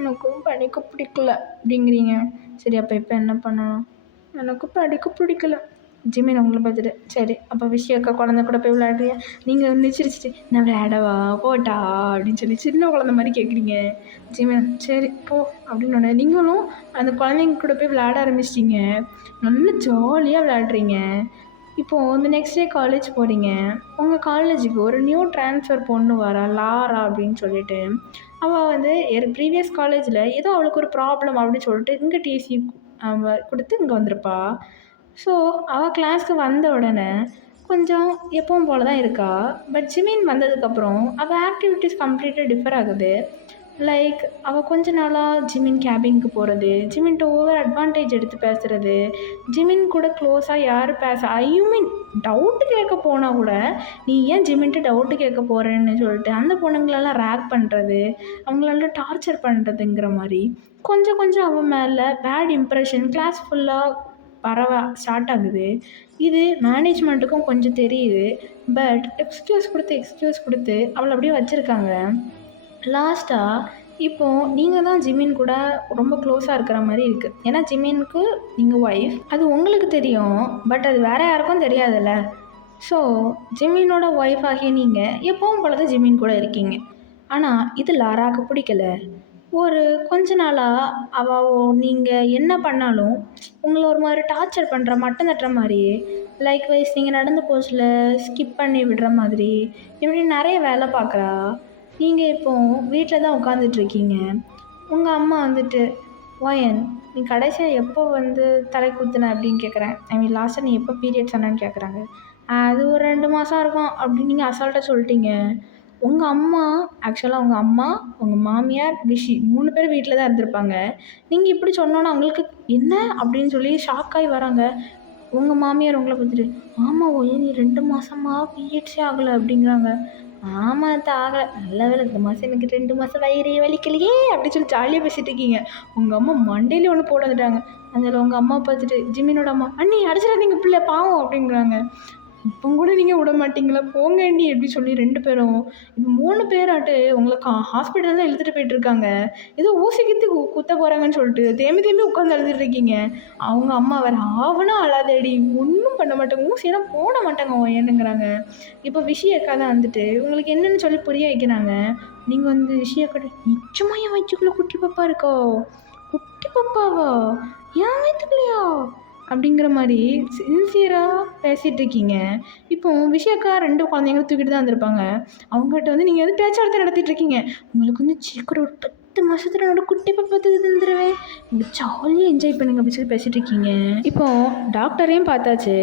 எனக்கும் படிக்க பிடிக்கல அப்படிங்கிறீங்க. சரி அப்போ இப்போ என்ன பண்ணணும், எனக்கும் படிக்க பிடிக்கல. ஜிம்மின் உங்களை பார்த்துட்டு சரி அப்போ விஷயக்கா குழந்தை கூட போய் விளையாடுறியா, நீங்கள் வந்து சிரிச்சிட்டு நான் விளையாடவா போட்டா அப்படின்னு சொல்லி சின்ன குழந்தை மாதிரி கேட்குறீங்க. ஜிம்மின் சரி போ அப்படின்னு நீங்களும் அந்த குழந்தைங்க கூட போய் விளையாட ஆரம்பிச்சிட்டிங்க. நல்லா ஜாலியாக விளையாடுறீங்க. இப்போது இந்த நெக்ஸ்ட் டே காலேஜ் போகிறீங்க. உங்கள் காலேஜுக்கு ஒரு நியூ ட்ரான்ஸ்ஃபர் பொண்ணு வரா, லாரா அப்படின்னு சொல்லிட்டு. அவள் வந்து ப்ரீவியஸ் காலேஜில் ஏதோ அவளுக்கு ஒரு ப்ராப்ளம் அப்படின்னு சொல்லிட்டு இங்கே டிசி அவள் கொடுத்து இங்கே வந்திருப்பா. ஸோ அவள் கிளாஸ்க்கு வந்த உடனே கொஞ்சம் எப்பவும் போல தான் இருக்கா. பட் ஜிமின் வந்ததுக்கப்புறம் அவள் ஆக்டிவிட்டீஸ் கம்ப்ளீட்டாக டிஃபர் ஆகுது. லைக் அவள் கொஞ்ச நாளாக ஜிமின் கேபினுக்கு போகிறது, ஜிமின்கிட்ட ஓவர் அட்வான்டேஜ் எடுத்து பேசுகிறது, ஜிமின் கூட க்ளோஸாக யார் ஐ மீன் டவுட்டு கேட்க போனால் கூட நீ ஏன் ஜிமின்ட்டு டவுட்டு கேட்க போகிறேன்னு சொல்லிட்டு அந்த பொண்ணுங்களெல்லாம் ரேக் பண்ணுறது, அவங்களெல்லாம் டார்ச்சர் பண்ணுறதுங்கிற மாதிரி கொஞ்சம் கொஞ்சம் அவன் மேலே பேட் இம்ப்ரெஷன் கிளாஸ் ஃபுல்லாக பரவ ஸ்டார்ட் ஆகுது. இது மேனேஜ்மெண்ட்டுக்கும் கொஞ்சம் தெரியுது. பட் எக்ஸ்கியூஸ் கொடுத்து அவளை அப்படியே வச்சுருக்காங்க. லாஸ்ட்டாக இப்போது நீங்கள் தான் ஜிமின் கூட ரொம்ப க்ளோஸாக இருக்கிற மாதிரி இருக்குது. ஏன்னா ஜிமினுக்கு நீங்கள் ஒய்ஃப், அது உங்களுக்கு தெரியும். பட் அது வேறு யாருக்கும் தெரியாதுல்ல. ஸோ ஜிமினோட ஒய்ஃப் ஆகிய நீங்கள் எப்பவும் போல தான் ஜிமின் கூட இருக்கீங்க. ஆனால் இது லாராவுக்கு பிடிக்கல. ஒரு கொஞ்ச நாளாக அவள் நீங்கள் என்ன பண்ணாலும் உங்களை ஒரு மாதிரி டார்ச்சர் பண்ணுற மட்டம் தட்டுற மாதிரி, லைக் வைஸ் நீங்கள் நடந்து போச்சில் ஸ்கிப் பண்ணி விடுற மாதிரி இப்படி நிறைய வேலை பார்க்குறா. நீங்கள் இப்போது வீட்டில் தான் உட்காந்துட்ருக்கீங்க. உங்கள் அம்மா வந்துட்டு, "வயன், நீ கடைசியாக எப்போ வந்து தலை குத்துன?" அப்படின்னு கேட்குறேன். ஐ மீன் லாஸ்ட்டாக நீ எப்போ பீரியட்ஸ் ஆனான்னு கேட்குறாங்க. அது ஒரு 2 மாதம் இருக்கும் அப்படின்னு நீங்கள் அசால்ட்டாக சொல்லிட்டீங்க. உங்கள் அம்மா ஆக்சுவலாக உங்கள் அம்மா, உங்கள் மாமியார், விஷி 3 பேர் வீட்டில் தான் இருந்திருப்பாங்க. நீங்கள் இப்படி சொன்னோன்னா அவங்களுக்கு என்ன அப்படின்னு சொல்லி ஷாக்காகி வராங்க. உங்கள் மாமியார் உங்களை பார்த்துட்டு, "ஆமாம் ஒயன், நீ 2 மாதமா பீரியட்ஸே ஆகலை" அப்படிங்கிறாங்க. ஆமாம் அத்தை ஆகலை. நல்ல வேலை இந்த மாதம் எனக்கு 2 மாதம் வயிறே வலிக்கலையே அப்படின்னு சொல்லி ஜாலியாக பேசிகிட்டு இருக்கீங்க. உங்கள் அம்மா மண்டையிலே ஒன்று போட வந்துட்டாங்க. அதில் உங்கள் அம்மா பார்த்துட்டு ஜிமினோட அம்மா, "அண்ணி அடிச்சிடாதீங்க பிள்ளை பாவம்" அப்படிங்கிறாங்க. இப்போ கூட நீங்கள் விட மாட்டீங்களா, போங்கண்டி எப்படி சொல்லி 2 பேரும் இப்போ 3 பேராட்டு உங்களை ஹாஸ்பிட்டல் தான் இழுத்துட்டு போயிட்டுருக்காங்க. ஏதோ ஊசி கித்து குத்த போகிறாங்கன்னு சொல்லிட்டு தேம்பி உட்காந்து அழுதுட்டு இருக்கீங்க. அவங்க அம்மா வேறு ஆவனா அழாதடி, ஒன்றும் பண்ண மாட்டாங்க, ஊசியெல்லாம் போட மாட்டாங்க ஏன்னுங்கிறாங்க. இப்போ விஷயக்கா தான் வந்துட்டு உங்களுக்கு என்னென்னு சொல்லி புரிய வைக்கிறாங்க. நீங்கள் வந்து விஷயக்கா, நிச்சயமாக என் வயிற்றுக்குள்ளே குட்டி பாப்பா இருக்கோ? குட்டி பாப்பாவா? ஏன் வயிற்றுக்குள்ளையா அப்படிங்கிற மாதிரி சின்சியராக பேசிகிட்டு இருக்கீங்க. இப்போ விஷயக்கா 2 குழந்தைங்களும் தூக்கிட்டு தான் வந்திருப்பாங்க. அவங்ககிட்ட வந்து நீங்கள் வந்து பேச்சுவார்த்தை நடத்திட்டு இருக்கீங்க. உங்களுக்கு வந்து சீக்கிரம் ஒரு 10 மாதத்துல என்னோட குட்டி பாப்பா தந்துடுவேன், நீங்கள் ஜாலியாக என்ஜாய் பண்ணுங்க அப்படின்னு சொல்லி பேசிகிட்டு இருக்கீங்க. இப்போது டாக்டரையும் பார்த்தாச்சு.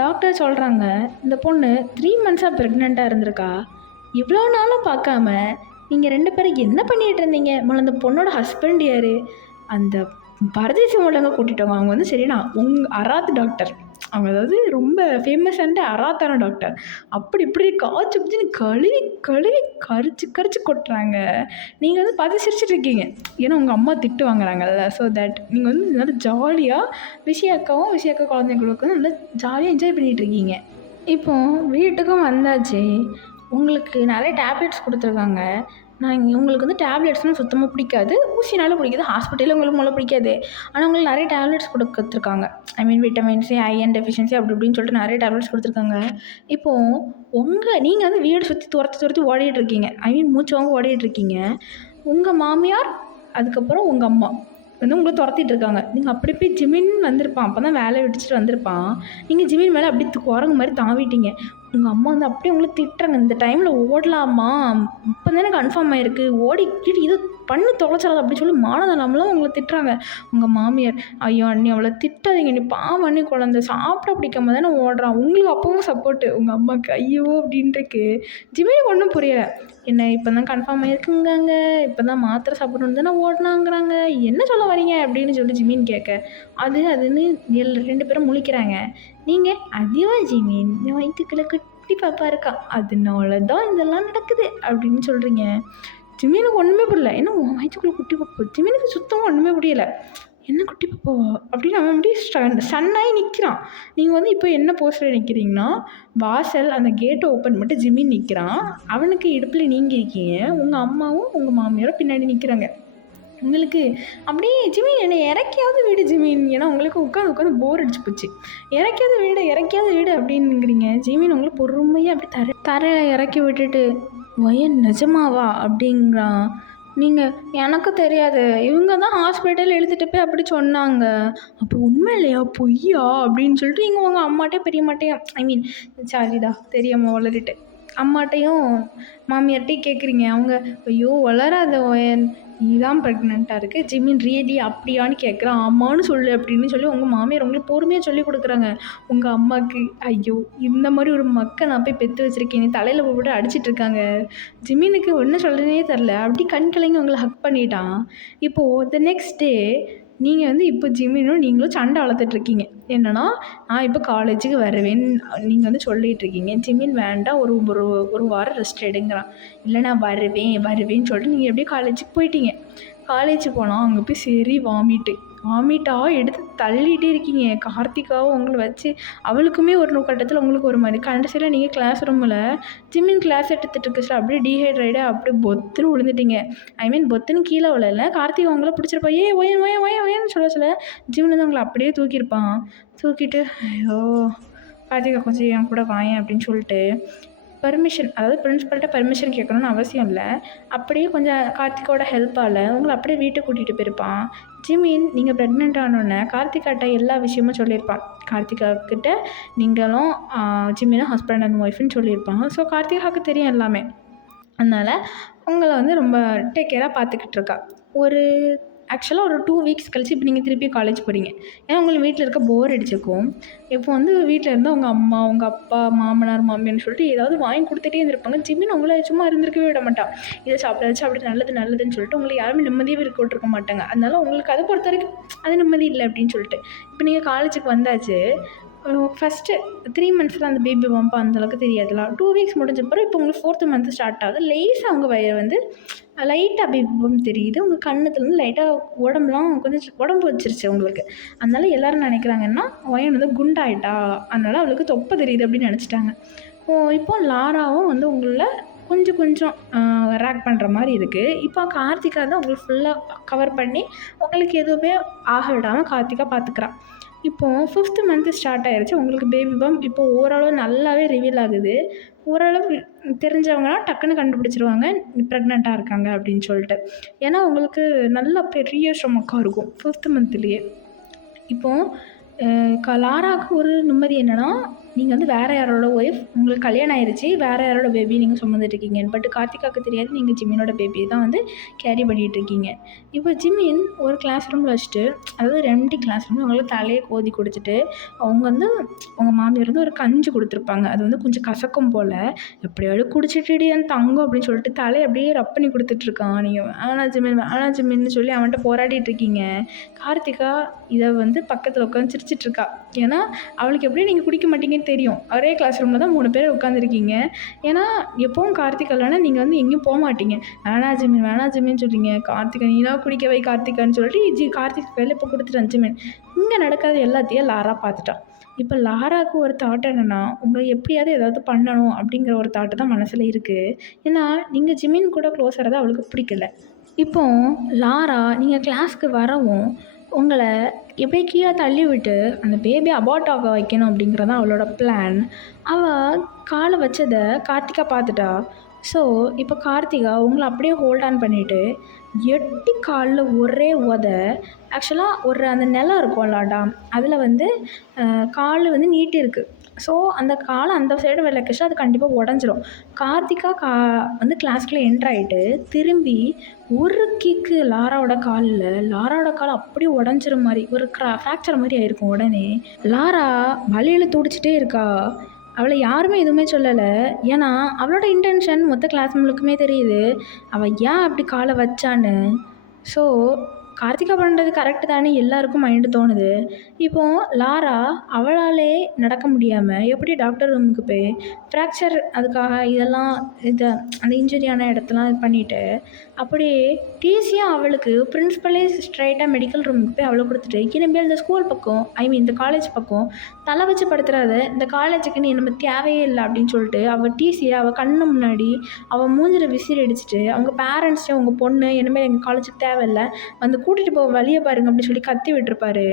டாக்டர் சொல்கிறாங்க, இந்த பொண்ணு 3 மந்த்ஸாக ப்ரெக்னெண்ட்டாக இருந்திருக்கா. இவ்வளோ நாளும் பார்க்காம நீங்கள் 2 பேரும் என்ன பண்ணிகிட்டு இருந்தீங்க? முதல்ல அந்த பொண்ணோட ஹஸ்பண்ட் யார்? அந்த பரதேசி மூலங்க கூட்டிட்டவங்க. அவங்க வந்து சரிண்ணா அராத் டாக்டர், அவங்க அதாவது ரொம்ப ஃபேமஸான அராத்தான டாக்டர். அப்படி இப்படி காய்ச்சி பிடிச்சின்னு கழுவி கரிச்சு கொட்டுறாங்க. நீங்கள் வந்து பார்த்து சிரிச்சிட்டு இருக்கீங்க. ஏன்னா உங்கள் அம்மா திட்டு வாங்குறாங்கல்ல. ஸோ தட் நீங்கள் வந்து நல்லா ஜாலியாக விஷயக்கா குழந்தைங்களுக்கு வந்து நல்லா ஜாலியாக என்ஜாய் பண்ணிகிட்டு இருக்கீங்க. இப்போது வீட்டுக்கும் வந்தாச்சு. உங்களுக்கு நிறைய டேப்லெட்ஸ் கொடுத்துருக்காங்க. உங்களுக்கு வந்து டேப்லெட்ஸ்னால் சுத்தமாக பிடிக்காது, ஊசினாலும் பிடிக்காது, ஹாஸ்பிட்டலில் உங்களுக்கு முதல்ல பிடிக்காது. ஆனால் உங்களுக்கு நிறைய டேப்லெட்ஸ் கொடுத்துருக்காங்க. ஐ மீன் விட்டமின் சி, அயன் டெஃபிஷியன்சி அப்படி இப்படின்னு சொல்லிட்டு நிறைய டேப்லெட்ஸ் கொடுத்துருக்காங்க. இப்போது நீங்கள் வந்து வீடு சுற்றி துரத்தி ஓடிட்டுருக்கீங்க. ஐ மீன் மூச்சு வாங்க ஓடிட்டுருக்கீங்க. உங்கள் மாமியார் அதுக்கப்புறம் உங்கள் அம்மா வந்து உங்களை துரத்திட்டு இருக்காங்க. நீங்கள் அப்படி போய் ஜிமின் வந்திருப்பான், அப்போ தான் வேலையை விட்டுச்சிட்டு வந்திருப்பான். நீங்கள் ஜிமின் மேலே அப்படி குரங்கு மாதிரி தாவிட்டீங்க. உங்கள் அம்மா வந்து அப்படியே உங்களை திட்டுறாங்க, "இந்த டைமில் ஓடலாமா? இப்போ தானே கன்ஃபார்ம் ஆகிருக்கு, ஓடிக்கிட்டு இது பண்ணி தொலைச்சிடாது" அப்படி சொல்லி மானதனம்லாம் உங்களை திட்டுறாங்க. உங்கள் மாமியார், "ஐயோ அண்ணி அவளை திட்டாதீங்க, நீ பாவம் அண்ணி, குழந்தை சாப்பிட பிடிக்காம தானே ஓடுறான்." உங்களுக்கு அப்பவும் சப்போர்ட்டு உங்கள் அம்மாவுக்கு. ஐயோ அப்படின்ட்டுருக்கு. ஜிமினுக்கு ஒன்றும் புரியலை. என்ன இப்போ தான் கன்ஃபார்ம் ஆகிருக்குங்காங்க, இப்போ தான் மாத்திரை சாப்பிடணும் தானே ஓடினாங்கிறாங்க, என்ன சொல்ல வரீங்க அப்படின்னு சொல்லி ஜிமின் கேட்க, அதுன்னு 2 பேரும் முழிக்கிறாங்க. நீங்கள், "அதுவா ஜிமின், என் வயிற்றுக்குள்ள குட்டி பாப்பா இருக்கா, அதனால தான் இதெல்லாம் நடக்குது" அப்படின்னு சொல்கிறீங்க. ஜிமினுக்கு ஒன்றுமே புரியல. ஏன்னா உன் வயிற்றுக்குள்ள குட்டி பாப்பா, ஜிமினுக்கு சுத்தமாக ஒன்றுமே புரியலை. "என்ன குட்டி பாப்பாவா?" அப்படின்னு அவன் அப்படியே சன்னாகி நிற்கிறான். நீங்கள் வந்து இப்போ என்ன போஸ்டில் நிற்கிறீங்கன்னா, வாசல் அந்த கேட்டை ஓப்பன் பண்ணிட்டு ஜிமின் நிற்கிறான். அவனுக்கு இடுப்பில் நீங்கள் இருக்கீங்க. உங்கள் அம்மாவும் உங்கள் மாமியாரும் பின்னாடி நிற்கிறாங்க. உங்களுக்கு அப்படியே, "ஜிமின் என்னை இறக்கியாவது வீடு ஜிமின்", ஏன்னா உங்களுக்கு உட்காந்து போர் அடிச்சு போச்சு. இறக்கியாவது வீடு அப்படின்னுங்கிறீங்க. ஜிமின் உங்களை பொறுமையாக அப்படி தரையில் இறக்கி விட்டுட்டு, "வயன் நிஜமாவா?" அப்படிங்கிறான். நீங்கள், "எனக்கு தெரியாது, இவங்க தான் ஹாஸ்பிட்டல் இழுத்துட்டு போய் அப்படி சொன்னாங்க." "அப்போ உண்மை இல்லையா, பொய்யா?" அப்படின்னு சொல்லிட்டு நீங்கள் உங்கள் அம்மாட்டே பெரியம்மாட்டையும், ஐ மீன் சாரிடா தெரியாமல் வளரிட்டு, அம்மாட்டையும் மாமியார்ட்டையும் கேட்குறீங்க. அவங்க ஐயோ வளராத நீ தான் ப்ரெக்னெண்ட்டாக இருக்கு. ஜிமின் ரியலி அப்படியான்னு கேட்குறான். ஆமான்னு சொல்லு அப்படின்னு சொல்லி உங்கள் மாமியார் உங்களுக்கு பொறுமையாக சொல்லிக் கொடுக்குறாங்க. உங்கள் அம்மாவுக்கு ஐயோ இந்த மாதிரி ஒரு மக்க நான் போய் பெற்று வச்சுருக்கேன் தலையில் போட்டு அடிச்சிட்டு இருக்காங்க. ஜிமினுக்கு ஒன்றும் சொல்கிறதே தெரில. அப்படி கண் கலங்கி உங்களை ஹக் பண்ணிட்டான். இப்போது த நெக்ஸ்ட் டே நீங்கள் வந்து இப்போ ஜிமினும் நீங்களும் சண்டை வளர்த்துட்ருக்கீங்க. என்னன்னா நான் இப்போ காலேஜுக்கு வருவேன்னு நீங்கள் வந்து சொல்லிகிட்டு இருக்கீங்க. ஜிமின் வேண்டாம் ஒரு ஒரு ஒரு வாரம் ரெஸ்ட் எடுங்கிறான். இல்லை நான் வருவேன்னு சொல்லிட்டு நீங்கள் எப்படியும் காலேஜுக்கு போயிட்டீங்க. காலேஜ் போனால் அங்கே போய் சரி வாமிட்டாக எடுத்து தள்ளிகிட்டே இருக்கீங்க. கார்த்திகாவும் உங்களை வச்சு அவளுக்குமே ஒரு கட்டத்தில் உங்களுக்கு ஒரு மாதிரி கடைசியில் நீங்கள் கிளாஸ் ரூமில் ஜிம்மின் கிளாஸ் எடுத்துகிட்டு இருக்கு சார் அப்படியே டீஹைட்ரேட்டாக அப்படியே பொத்துன்னு விழுந்துட்டீங்க. ஐ மீன் பொத்துன்னு கீழே விழல. கார்த்திகா உங்களை பிடிச்சிருப்பா ஒயன்னு சொல்ல ஜிம்மின் வந்து உங்களை அப்படியே தூக்கிட்டு ஐயோ கார்த்திகா கொஞ்சம் என் கூட வாயேன் அப்படின்னு சொல்லிட்டு பர்மிஷன், அதாவது பிரின்ஸ்பல்கிட்ட பர்மிஷன் கேட்கணுன்னு அவசியம் இல்லை. அப்படியே கொஞ்சம் கார்த்திகாவோட ஹெல்ப்பால் உங்களை அப்படியே வீட்டுக்கு கூட்டிகிட்டு போயிருப்பான். ஜிமின் நீங்கள் ப்ரெக்னென்ட் ஆனோடனே கார்த்திகாட்ட எல்லா விஷயமும் சொல்லியிருப்பான். கார்த்திகாக்கிட்ட நீங்களும் ஜிமினும் ஹஸ்பண்ட் அண்ட் ஒய்ஃப்னு சொல்லியிருப்பாங்க. ஸோ கார்த்திகாவுக்கு தெரியும் எல்லாமே. அதனால் உங்களை வந்து ரொம்ப டேக் கேராக பார்த்துக்கிட்டு இருக்கா. ஆக்சுவலாக ஒரு 2 வீக்ஸ் கழிச்சு இப்போ நீங்கள் திருப்பி காலேஜ் போகிறீங்க. ஏன்னா உங்களுக்கு வீட்டில் இருக்க போர் அடிச்சிருக்கும். இப்போ வந்து வீட்டில் இருந்தால் உங்கள் அம்மா உங்கள் அப்பா மாமனார் மாமியார்னு சொல்லிட்டு ஏதாவது வாங்கி கொடுத்துட்டே இருந்திருப்பாங்க. ஜிமின் உங்களை சும்மா இருந்திருக்கவே விட மாட்டான். இதை சாப்பிடாச்சு அப்படி நல்லதுன்னு சொல்லிட்டு உங்களை யாருமே நிம்மதியாக இருக்க விட்டுருக்க மாட்டாங்க. அதனால உங்களுக்கு அதை பொறுத்த வரைக்கும் அது நிம்மதி இல்லை அப்படின்னு சொல்லிட்டு இப்போ நீங்கள் காலேஜுக்கு வந்தாச்சு. ஃபஸ்ட்டு 3 மந்த்ஸில் அந்த பேபி பம்ப் அந்தளவுக்கு தெரியாதுல. 2 வீக்ஸ் முடிஞ்சப்பறம் இப்போ உங்களுக்கு 4th மந்த்து ஸ்டார்ட் ஆகுது. லேசாக அவங்க வயிறு வந்து லைட்டாக பேபி பம்ப் தெரியுது. உங்கள் கண்ணத்துலேருந்து லைட்டாக உடம்புலாம் கொஞ்சம் உடம்பு வச்சிருச்சு உங்களுக்கு. அதனால எல்லோரும் நினைக்கிறாங்கன்னா வயன் வந்து குண்டாயிட்டா, அதனால் அவளுக்கு தொப்பை தெரியுது அப்படின்னு நினச்சிட்டாங்க. இப்போ லாராவும் வந்து உங்களை கொஞ்சம் ரேக் பண்ணுற மாதிரி இருக்குது. இப்போ கார்த்திகா தான் உங்களுக்கு ஃபுல்லாக கவர் பண்ணி உங்களுக்கு எதுவுமே ஆக விடாமல் கார்த்திகா பார்த்துக்கிறான். இப்போது 5th மந்த்து ஸ்டார்ட் ஆகிடுச்சு. உங்களுக்கு பேபி பம்ப் இப்போ ஓரளவு நல்லாவே ரிவீல் ஆகுது. ஓரளவு தெரிஞ்சவங்கன்னா டக்குன்னு கண்டுபிடிச்சிருவாங்க ப்ரெக்னெண்ட்டாக இருக்காங்க அப்படின்னு சொல்லிட்டு. ஏன்னா உங்களுக்கு நல்ல பெரிய ஸ்டொமக்காக இருக்கும் 5th மந்த்லேயே. இப்போது லாராவுக்கு ஒரு நிம்மதி என்னென்னா நீங்கள் வந்து வேறு யாரோட ஒய்ஃப், உங்களுக்கு கல்யாணம் ஆயிடுச்சு, வேறு யாரோட பேபி நீங்கள் சுமந்துட்டுருக்கீங்க. பட் கார்த்திகாவுக்கு தெரியாது நீங்கள் ஜிமினோட பேபியை தான் வந்து கேரி பண்ணிகிட்ருக்கீங்க. இப்போ ஜிமின் ஒரு கிளாஸ் ரூமில் வச்சுட்டு, அதாவது 2 கிளாஸ் ரூமில் அவங்களுக்கு தலையை கோதி கொடுத்துட்டு அவங்க வந்து உங்கள் மாமியார் வந்து ஒரு கஞ்சி கொடுத்துருப்பாங்க. அது வந்து கொஞ்சம் கசக்கும் போல். எப்படியாவது குடிச்சிட்டு என் தங்கம் அப்படின்னு சொல்லிட்டு தலையை அப்படியே ரப் பண்ணி கொடுத்துட்ருக்கான். நீங்கள் வேணா ஜிமின்னு சொல்லி அவன்கிட்ட போராடிட்டுருக்கீங்க. கார்த்திகா இதை வந்து பக்கத்தில் உட்காந்து சிரிச்சிட்ருக்கா. ஏன்னா அவளுக்கு எப்படி நீங்கள் குடிக்க மாட்டீங்கன்னு தெரியும். ஒரே கிளாஸ் ரூமில் தான் 3 பேர் உட்காந்துருக்கீங்க. ஏன்னா எப்பவும் கார்த்திகா இல்லைன்னா நீங்கள் வந்து எங்கேயும் போக மாட்டீங்க. வேணா ஜிமின்னு சொல்கிறீங்க. கார்த்திகா நீனா குடிக்க வை கார்த்திகான்னு சொல்லிட்டு கார்த்திகா கையில் இப்போ கொடுத்துட்டான் ஜிமின். இங்கே நடக்காத எல்லாத்தையும் லாரா பார்த்துட்டான். இப்போ லாராவுக்கு ஒரு தாட் என்னென்னா உங்களை எப்படியாவது ஏதாவது பண்ணணும் அப்படிங்கிற ஒரு தாட்டு தான் மனசில் இருக்குது. ஏன்னா நீங்கள் ஜிமின் கூட க்ளோஸாக தான் அவளுக்கு பிடிக்கல. இப்போது லாரா நீங்கள் கிளாஸ்க்கு வரவும் உங்களை எப்படியே கீழே தள்ளி விட்டு அந்த பேபி அபார்ட் ஆக வைக்கணும் அப்படிங்கிறதான் அவளோட பிளான். அவள் காலை வச்சதை கார்த்திகா பார்த்துட்டா. ஸோ இப்போ கார்த்திகா உங்களை அப்படியே ஹோல்ட் ஆன் பண்ணிவிட்டு 8 காலில் ஒரே ஆக்சுவலாக அந்த நிலம் இருக்கும்லாடா அதில் வந்து கால் வந்து நீட்டி இருக்குது. ஸோ அந்த காலை அந்த சைடு விளக்குச்சு அது கண்டிப்பாக உடஞ்சிரும். கார்த்திகா வந்து கிளாஸ்க்குள்ளே என்ட்ராயிட்டு திரும்பி ஒரு கிக்கு லாராவோட கால் அப்படியே உடஞ்சிற மாதிரி ஒரு ஃப்ராக்சர் மாதிரி ஆயிருக்கும். உடனே லாரா வலியில் துடிச்சிட்டே இருக்கா. அவளை யாருமே எதுவுமே சொல்லலை. ஏன்னா அவளோட இன்டென்ஷன் மொத்த கிளாஸ் முழுக்குமே தெரியுது அவள் ஏன் அப்படி காலை வச்சான்னு. ஸோ கார்த்திகா பண்ணுறது கரெக்டு தானே எல்லாருக்கும் மைண்டு தோணுது. இப்போது லாரா அவளாலே நடக்க முடியாமல் எப்படி டாக்டர் ரூமுக்கு போய் ஃப்ராக்சர் அதுக்காக இதெல்லாம் அந்த இன்ஜுரியான இடத்தெல்லாம் இது பண்ணிவிட்டு அப்படியே டிசியாக அவளுக்கு பிரின்ஸ்பலே ஸ்ட்ரைட்டாக மெடிக்கல் ரூமுக்கு போய் அவளை கொடுத்துட்டு இனிமேல் இந்த ஸ்கூல் பக்கம் இந்த காலேஜ் பக்கம் தலை வச்சு படுத்துறாத, இந்த காலேஜுக்கு நீ நம்ம தேவையே இல்லை அப்படின்னு சொல்லிட்டு அவள் டிசியை அவள் கண்ணு முன்னாடி அவள் மூஞ்சில் விசிறி அடிச்சுட்டு அவங்க பேரண்ட்ஸ்ட்டு உங்கள் பொண்ணு இனிமேல் எங்கள் காலேஜுக்கு தேவையில்லை வந்து கூட்டிகிட்டு போக வழியை பாருங்க அப்படின்னு சொல்லி கத்தி விட்டுருப்பாரு.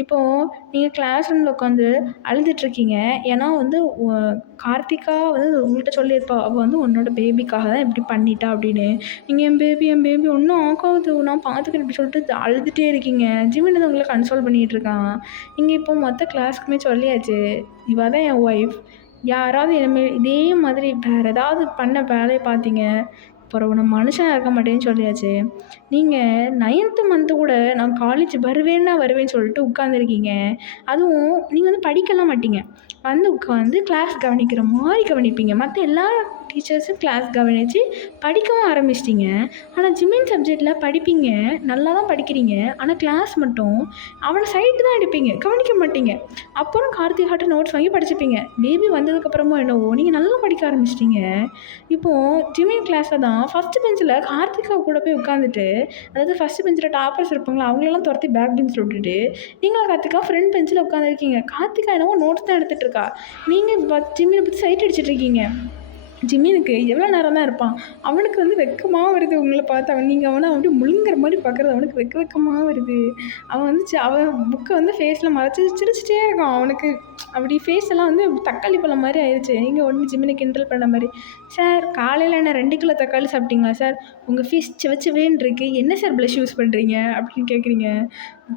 இப்போது நீங்கள் கிளாஸ் ரூமில் உட்காந்து அழுதுட்ருக்கீங்க. ஏன்னா வந்து கார்த்திகா வந்து உங்கள்கிட்ட சொல்லியிருப்பா அவள் வந்து உன்னோட பேபிக்காக தான் இப்படி பண்ணிட்டா அப்படின்னு. நீங்கள் என் பேபி ஒன்றும் ஆகாது நான் பார்த்துக்கிறேன் இப்படி சொல்லிட்டு அழுதுகிட்டே இருக்கீங்க. ஜிமின் வந்து உங்களை கன்சோல் பண்ணிகிட்டு இருக்கான். நீங்கள் இப்போ மொத்த கிளாஸ்க்குமே சொல்லியாச்சு இவள் தான் என் ஒய்ஃப், யாராவது இனிமேல் இதே மாதிரி வேறு ஏதாவது பண்ண வேலையை பார்த்தீங்க, அப்புறம் நான் மனுஷனாக இருக்க மாட்டேன்னு சொல்லியாச்சு. நீங்கள் 9th மந்த்து கூட நான் காலேஜ் வருவேன்னா வருவேன்னு சொல்லிட்டு உட்காந்துருக்கீங்க. அதுவும் நீங்கள் வந்து படிக்கலாம் மாட்டீங்க. வந்து உட்காந்து கிளாஸ் கவனிக்கிற மாதிரி கவனிப்பீங்க. மற்ற எல்லா டீச்சர்ஸும் கிளாஸ் கவனித்து படிக்கவும் ஆரம்பிச்சிட்டிங்க. ஆனால் ஜிமின் சப்ஜெக்டில் படிப்பீங்க, நல்லா தான் படிக்கிறீங்க. ஆனால் கிளாஸ் மட்டும் அவனை சைடு தான் எடுப்பீங்க, கவனிக்க மாட்டீங்க. அப்புறம் கார்த்திகாட்ட நோட்ஸ் வாங்கி படிச்சுப்பீங்க. பேபி வந்ததுக்கப்புறமா என்னவோ நீங்கள் நல்லா படிக்க ஆரம்பிச்சிட்டிங்க. இப்போது ஜிமின் கிளாஸில் தான் ஃபஸ்ட்டு பெஞ்சில் கார்த்திகா கூட போய் உட்காந்துட்டு, அதாவது ஃபஸ்ட்டு பெஞ்சில் டாப்பர்ஸ் இருப்பாங்களா அவங்களெல்லாம் துரத்தி பேக் பெஞ்சில் விட்டுட்டு, நீங்களும் கார்த்திகா ஃப்ரண்ட் பெஞ்சில் உட்காந்துருக்கீங்க. கார்த்திகா என்னவோ நோட்ஸ் தான் எடுத்துகிட்டு இருக்கா. நீங்கள் ஜிமினை பற்றி சைட் அடிச்சிட்ருக்கீங்க. ஜிமினுக்கு எவ்வளோ நேரம் தான் இருப்பான். அவனுக்கு வந்து வெக்கமாக வருது உங்களை பார்த்து. நீங்கள் அவனை அப்படியே முழுங்குற மாதிரி பார்க்குறது அவனுக்கு வெக்கமாக வருது. அவன் வந்து அவன் புக்கை வந்து ஃபேஸில் மறைச்சி சிரிச்சிட்டே இருக்கான். அவனுக்கு அப்படி ஃபேஸ் எல்லாம் வந்து தக்காளி பழம் மாதிரி ஆயிடுச்சு. நீங்கள் ஒன்று ஜிமினை கிண்டல் பண்ண மாதிரி, சார் காலையில் என்ன 2 கிலோ தக்காளி சாப்பிட்டீங்களா சார்? உங்கள் ஃபேஸ் சிவச்சிவேன்னு இருக்கு, என்ன சார் ப்ளஷ் யூஸ் பண்ணுறீங்க அப்படின்னு கேட்குறீங்க.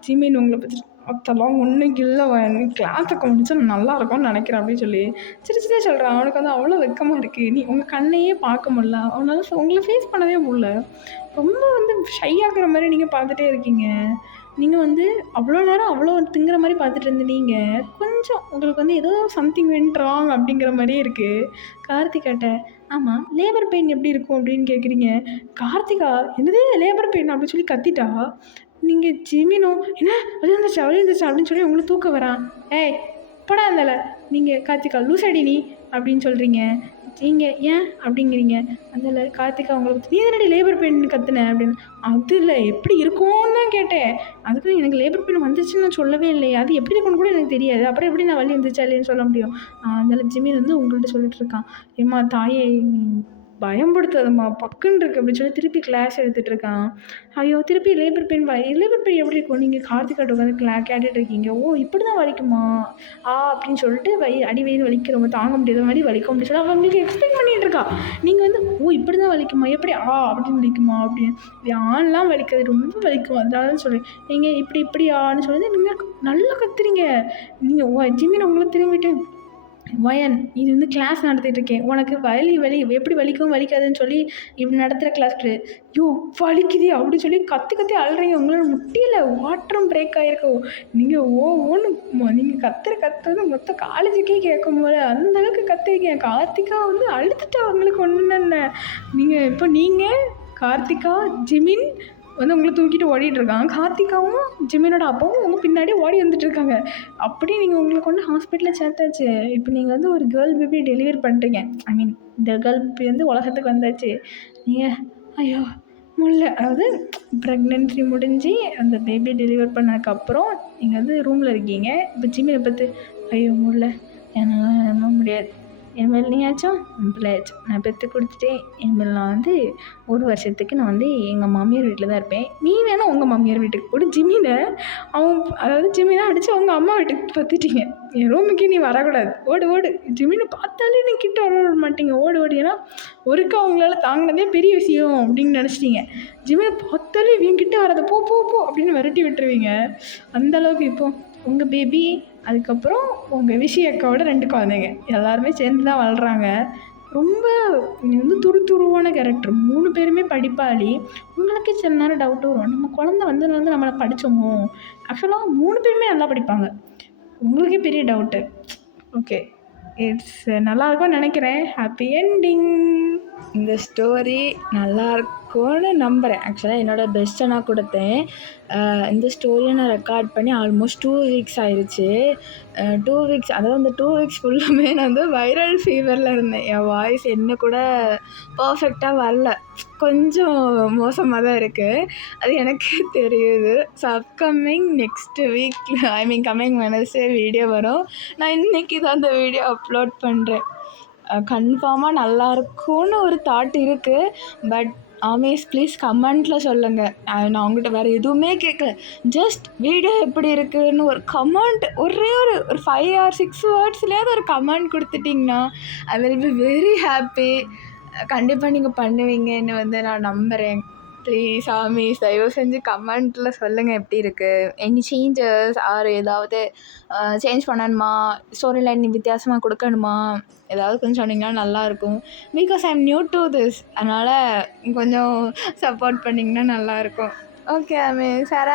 ஜிமின் உங்களை பற்றி அதெல்லாம் ஒன்றும் இல்லை, நீ கிளாஸை கவனிச்சா நல்லா இருக்கும்னு நினைக்கிறேன் அப்படின்னு சொல்லி சிரிச்சுட்டே சொல்கிறான். அவனுக்கு வந்து அவ்வளோ வெக்கமாக இருக்குது. நீ உங்கள் கண்ணையே பார்க்க முடியல, அவனால் உங்களை ஃபேஸ் பண்ணவே முடியல. ரொம்ப வந்து ஷை ஆகுற மாதிரி நீங்கள் பார்த்துட்டே இருக்கீங்க. நீங்கள் வந்து அவ்வளோ நேரம் அவ்வளோ திங்குற மாதிரி பார்த்துட்டு இருந்தீங்க. கொஞ்சம் உங்களுக்கு வந்து ஏதோ சம்திங் வென்ட் ராங் அப்படிங்கிற மாதிரியே இருக்குது. கார்த்திகாட்ட ஆமாம் லேபர் பெயின் எப்படி இருக்கும் அப்படின்னு கேட்குறீங்க. கார்த்திகா என்னதே லேபர் பெயின் அப்படின்னு சொல்லி கத்திட்டா. நீங்கள் ஜிமினும் என்ன விழுந்துச்சா அப்படின்னு சொல்லி உங்களுக்கு தூக்க வரான். ஏய் போடா இருந்தால நீங்கள் கார்த்திகா லூசடி நீ அப்படின்னு சொல்கிறீங்க. நீங்கள் ஏன் அப்படிங்கிறீங்க. அதில் கார்த்திகா உங்களை பற்றி நீ தானடி லேபர் பெயின் கற்றுன அப்படின்னு. அதில் எப்படி இருக்கும்னு தான் கேட்டேன். அதுக்கு எனக்கு லேபர் பெயின் வந்துச்சுன்னு நான் சொல்லவே இல்லையே. அது எப்படி இருக்குன்னு கூட எனக்கு தெரியாது. அப்புறம் எப்படி நான் வலி இருந்துச்சா இல்லைன்னு சொல்ல முடியும். அதில் ஜிமின் வந்து உங்கள்கிட்ட சொல்லிட்டு இருக்கான். ஏம்மா தாயை பயன்படுத்தாதம்மா பக்குன்னு இருக்குது அப்படின்னு சொல்லி திருப்பி கிளாஸ் எடுத்துகிட்டு இருக்கான். ஐயோ திருப்பி லேபர் பெயின் எப்படி இருக்கும்? நீங்கள் கார்த்திகாட்ட உட்காந்து கேட்டுட்டு இருக்கீங்க. ஓ இப்படி தான் வலிக்குமா அப்படின்னு சொல்லிட்டு அடி வயிறு வலிக்கிறவங்க தாங்க முடியாத மாதிரி வலிக்கும் அப்படின்னு சொல்லி அவன் உங்களுக்கு எக்ஸ்பிளைன் பண்ணிகிட்டு இருக்கா. நீங்கள் வந்து ஓ இப்படி தான் வலிக்குமா, எப்படி அப்படின்னு வலிக்குமா அப்படின்னு. ஆண்லாம் வலிக்காது, ரொம்ப வலிக்கும். அதனால சொல்லி நீங்கள் இப்படி ஆன்னு சொல்லி நீங்கள் நல்லா கத்துறீங்க. நீங்கள் ஜிமின் உங்களை திரும்பிட்டு வயன் இது வந்து கிளாஸ் நடத்திட்டு இருக்கேன், உனக்கு வலி எப்படி வலிக்கும் வலிக்காதுன்னு சொல்லி இப்படி நடத்துகிற கிளாஸ்க்கு ஐயோ வலிக்குது அப்படின்னு சொல்லி கத்தி அழுறீங்க. உங்களோட முட்டியில் வாட்டரும் பிரேக் ஆகிருக்கும். நீங்கள் ஓன்னு நீங்கள் கத்துறது மொத்த காலேஜுக்கே கேட்கும் போது அந்த அளவுக்கு கத்துறீங்க. கார்த்திகா வந்து அழுத்துட்டு அவங்களுக்கு ஒன்று நீங்கள் கார்த்திகா ஜிமின் வந்து உங்களை தூக்கிட்டு ஓடிட்டுருக்காங்க. கார்த்திகாவும் ஜிமினோட அப்பாவும் உங்கள் பின்னாடி ஓடி வந்துட்டுருக்காங்க. அப்படி நீங்கள் உங்களை கொண்டு ஹாஸ்பிட்டலில் சேர்த்தாச்சு. இப்போ நீங்கள் வந்து ஒரு கேர்ள் பேபி டெலிவரி பண்ணுறீங்க. ஐ மீன் இந்த கேர்ள் பேபி வந்து உலகத்துக்கு வந்தாச்சு. நீங்கள் ஐயோ முடியல, அதாவது ப்ரெக்னென்சி முடிஞ்சு அந்த பேபி டெலிவர் பண்ணதுக்கப்புறம் நீங்கள் வந்து ரூமில் இருக்கீங்க. இப்போ ஜிமினை பார்த்து ஐயோ முடியல, என்னால் முடியாது, இனிமேல் நீயாச்சும் பிள்ளையாச்சும் நான் பெற்று கொடுத்துட்டேன். இனிமேல் நான் வந்து 1 வருஷத்துக்கு நான் வந்து எங்கள் மாமியார் வீட்டில் தான் இருப்பேன். நீ வேணால் உங்கள் மாமியார் வீட்டுக்கு போடு. ஜிமினை ஜிமினை அடித்து அவங்க அம்மா வீட்டுக்கு பார்த்துட்டீங்க. என் ரூமுக்கு நீ வரக்கூடாது, ஓடு. ஜிமினை பார்த்தாலே நீ கிட்ட வர மாட்டீங்க, ஓடு. ஏன்னா ஒருக்கா அவங்களால தாங்கினதே பெரிய விஷயம் அப்படின்னு நினச்சிட்டீங்க. ஜிமினை பார்த்தாலே இவங்கிட்ட வரதை போ அப்படின்னு விரட்டி விட்டுருவீங்க. அந்தளவுக்கு இப்போது உங்கள் பேபி, அதுக்கப்புறம் உங்கள் விஷய அக்காவோட 2 குழந்தைங்க எல்லாருமே சேர்ந்து தான் வளர்கிறாங்க. ரொம்ப வந்து துருவான கேரக்டர். 3 பேருமே படிப்பாளி. உங்களுக்கே சில நேரம் டவுட் வரும், நம்ம குழந்தை வந்து நம்மளை படித்தோமோ. ஆக்சுவலாக 3 பேருமே நல்லா படிப்பாங்க. உங்களுக்கே பெரிய டவுட்டு. ஓகே இட்ஸ் நல்லாயிருக்கும்னு நினைக்கிறேன். Happy ending. இந்த ஸ்டோரி நல்லாயிருக்கும்னு நம்புகிறேன். ஆக்சுவலாக என்னோடய பெஸ்ட்டை நான் கொடுத்தேன். இந்த ஸ்டோரியை நான் ரெக்கார்ட் பண்ணி ஆல்மோஸ்ட் 2 வீக்ஸ் ஆயிடுச்சு. 2 வீக்ஸ், அதாவது அந்த 2 வீக்ஸ் ஃபுல்லுமே நான் வந்து வைரல் ஃபீவரில் இருந்தேன். என் வாய்ஸ் என்ன கூட பர்ஃபெக்டாக வரல, கொஞ்சம் மோசமாக தான் இருக்குது, அது எனக்கு தெரியுது. So upcoming next week coming Wednesday video வரும். நான் இன்றைக்கி தான் அந்த வீடியோ அப்லோட் பண்ணுறேன். கன்ஃபார்மாக நல்லாயிருக்கும்னு ஒரு தாட் இருக்குது. பட் ஆமேஸ் ப்ளீஸ் கமெண்ட்டில் சொல்லுங்கள். நான் உங்கள்கிட்ட வேறு எதுவுமே கேட்கல, ஜஸ்ட் வீடியோ எப்படி இருக்குதுன்னு ஒரு கமெண்ட், ஒரே ஒரு 5 or 6 வேர்ட்ஸ்லேயாவது ஒரு கமெண்ட் கொடுத்துட்டிங்கன்னா I will be very happy. கண்டிப்பாக நீங்கள் பண்ணுவீங்கன்னு வந்து நான் நம்புகிறேன். ப்ளீஸ் ஆமீஸ் தயவு செஞ்சு கமெண்ட்டில் சொல்லுங்கள் எப்படி இருக்குது, எனி சேஞ்சஸ் ஆர் ஏதாவது சேஞ்ச் பண்ணணுமா, ஸ்டோரி லைன் வித்தியாசமாக கொடுக்கணுமா, ஏதாவது கொஞ்சம் சொன்னீங்கன்னா நல்லாயிருக்கும். Because I am new to this, அதனால் கொஞ்சம் சப்போர்ட் பண்ணிங்கன்னா நல்லாயிருக்கும். ஓகே ஆமீஸ். வேறு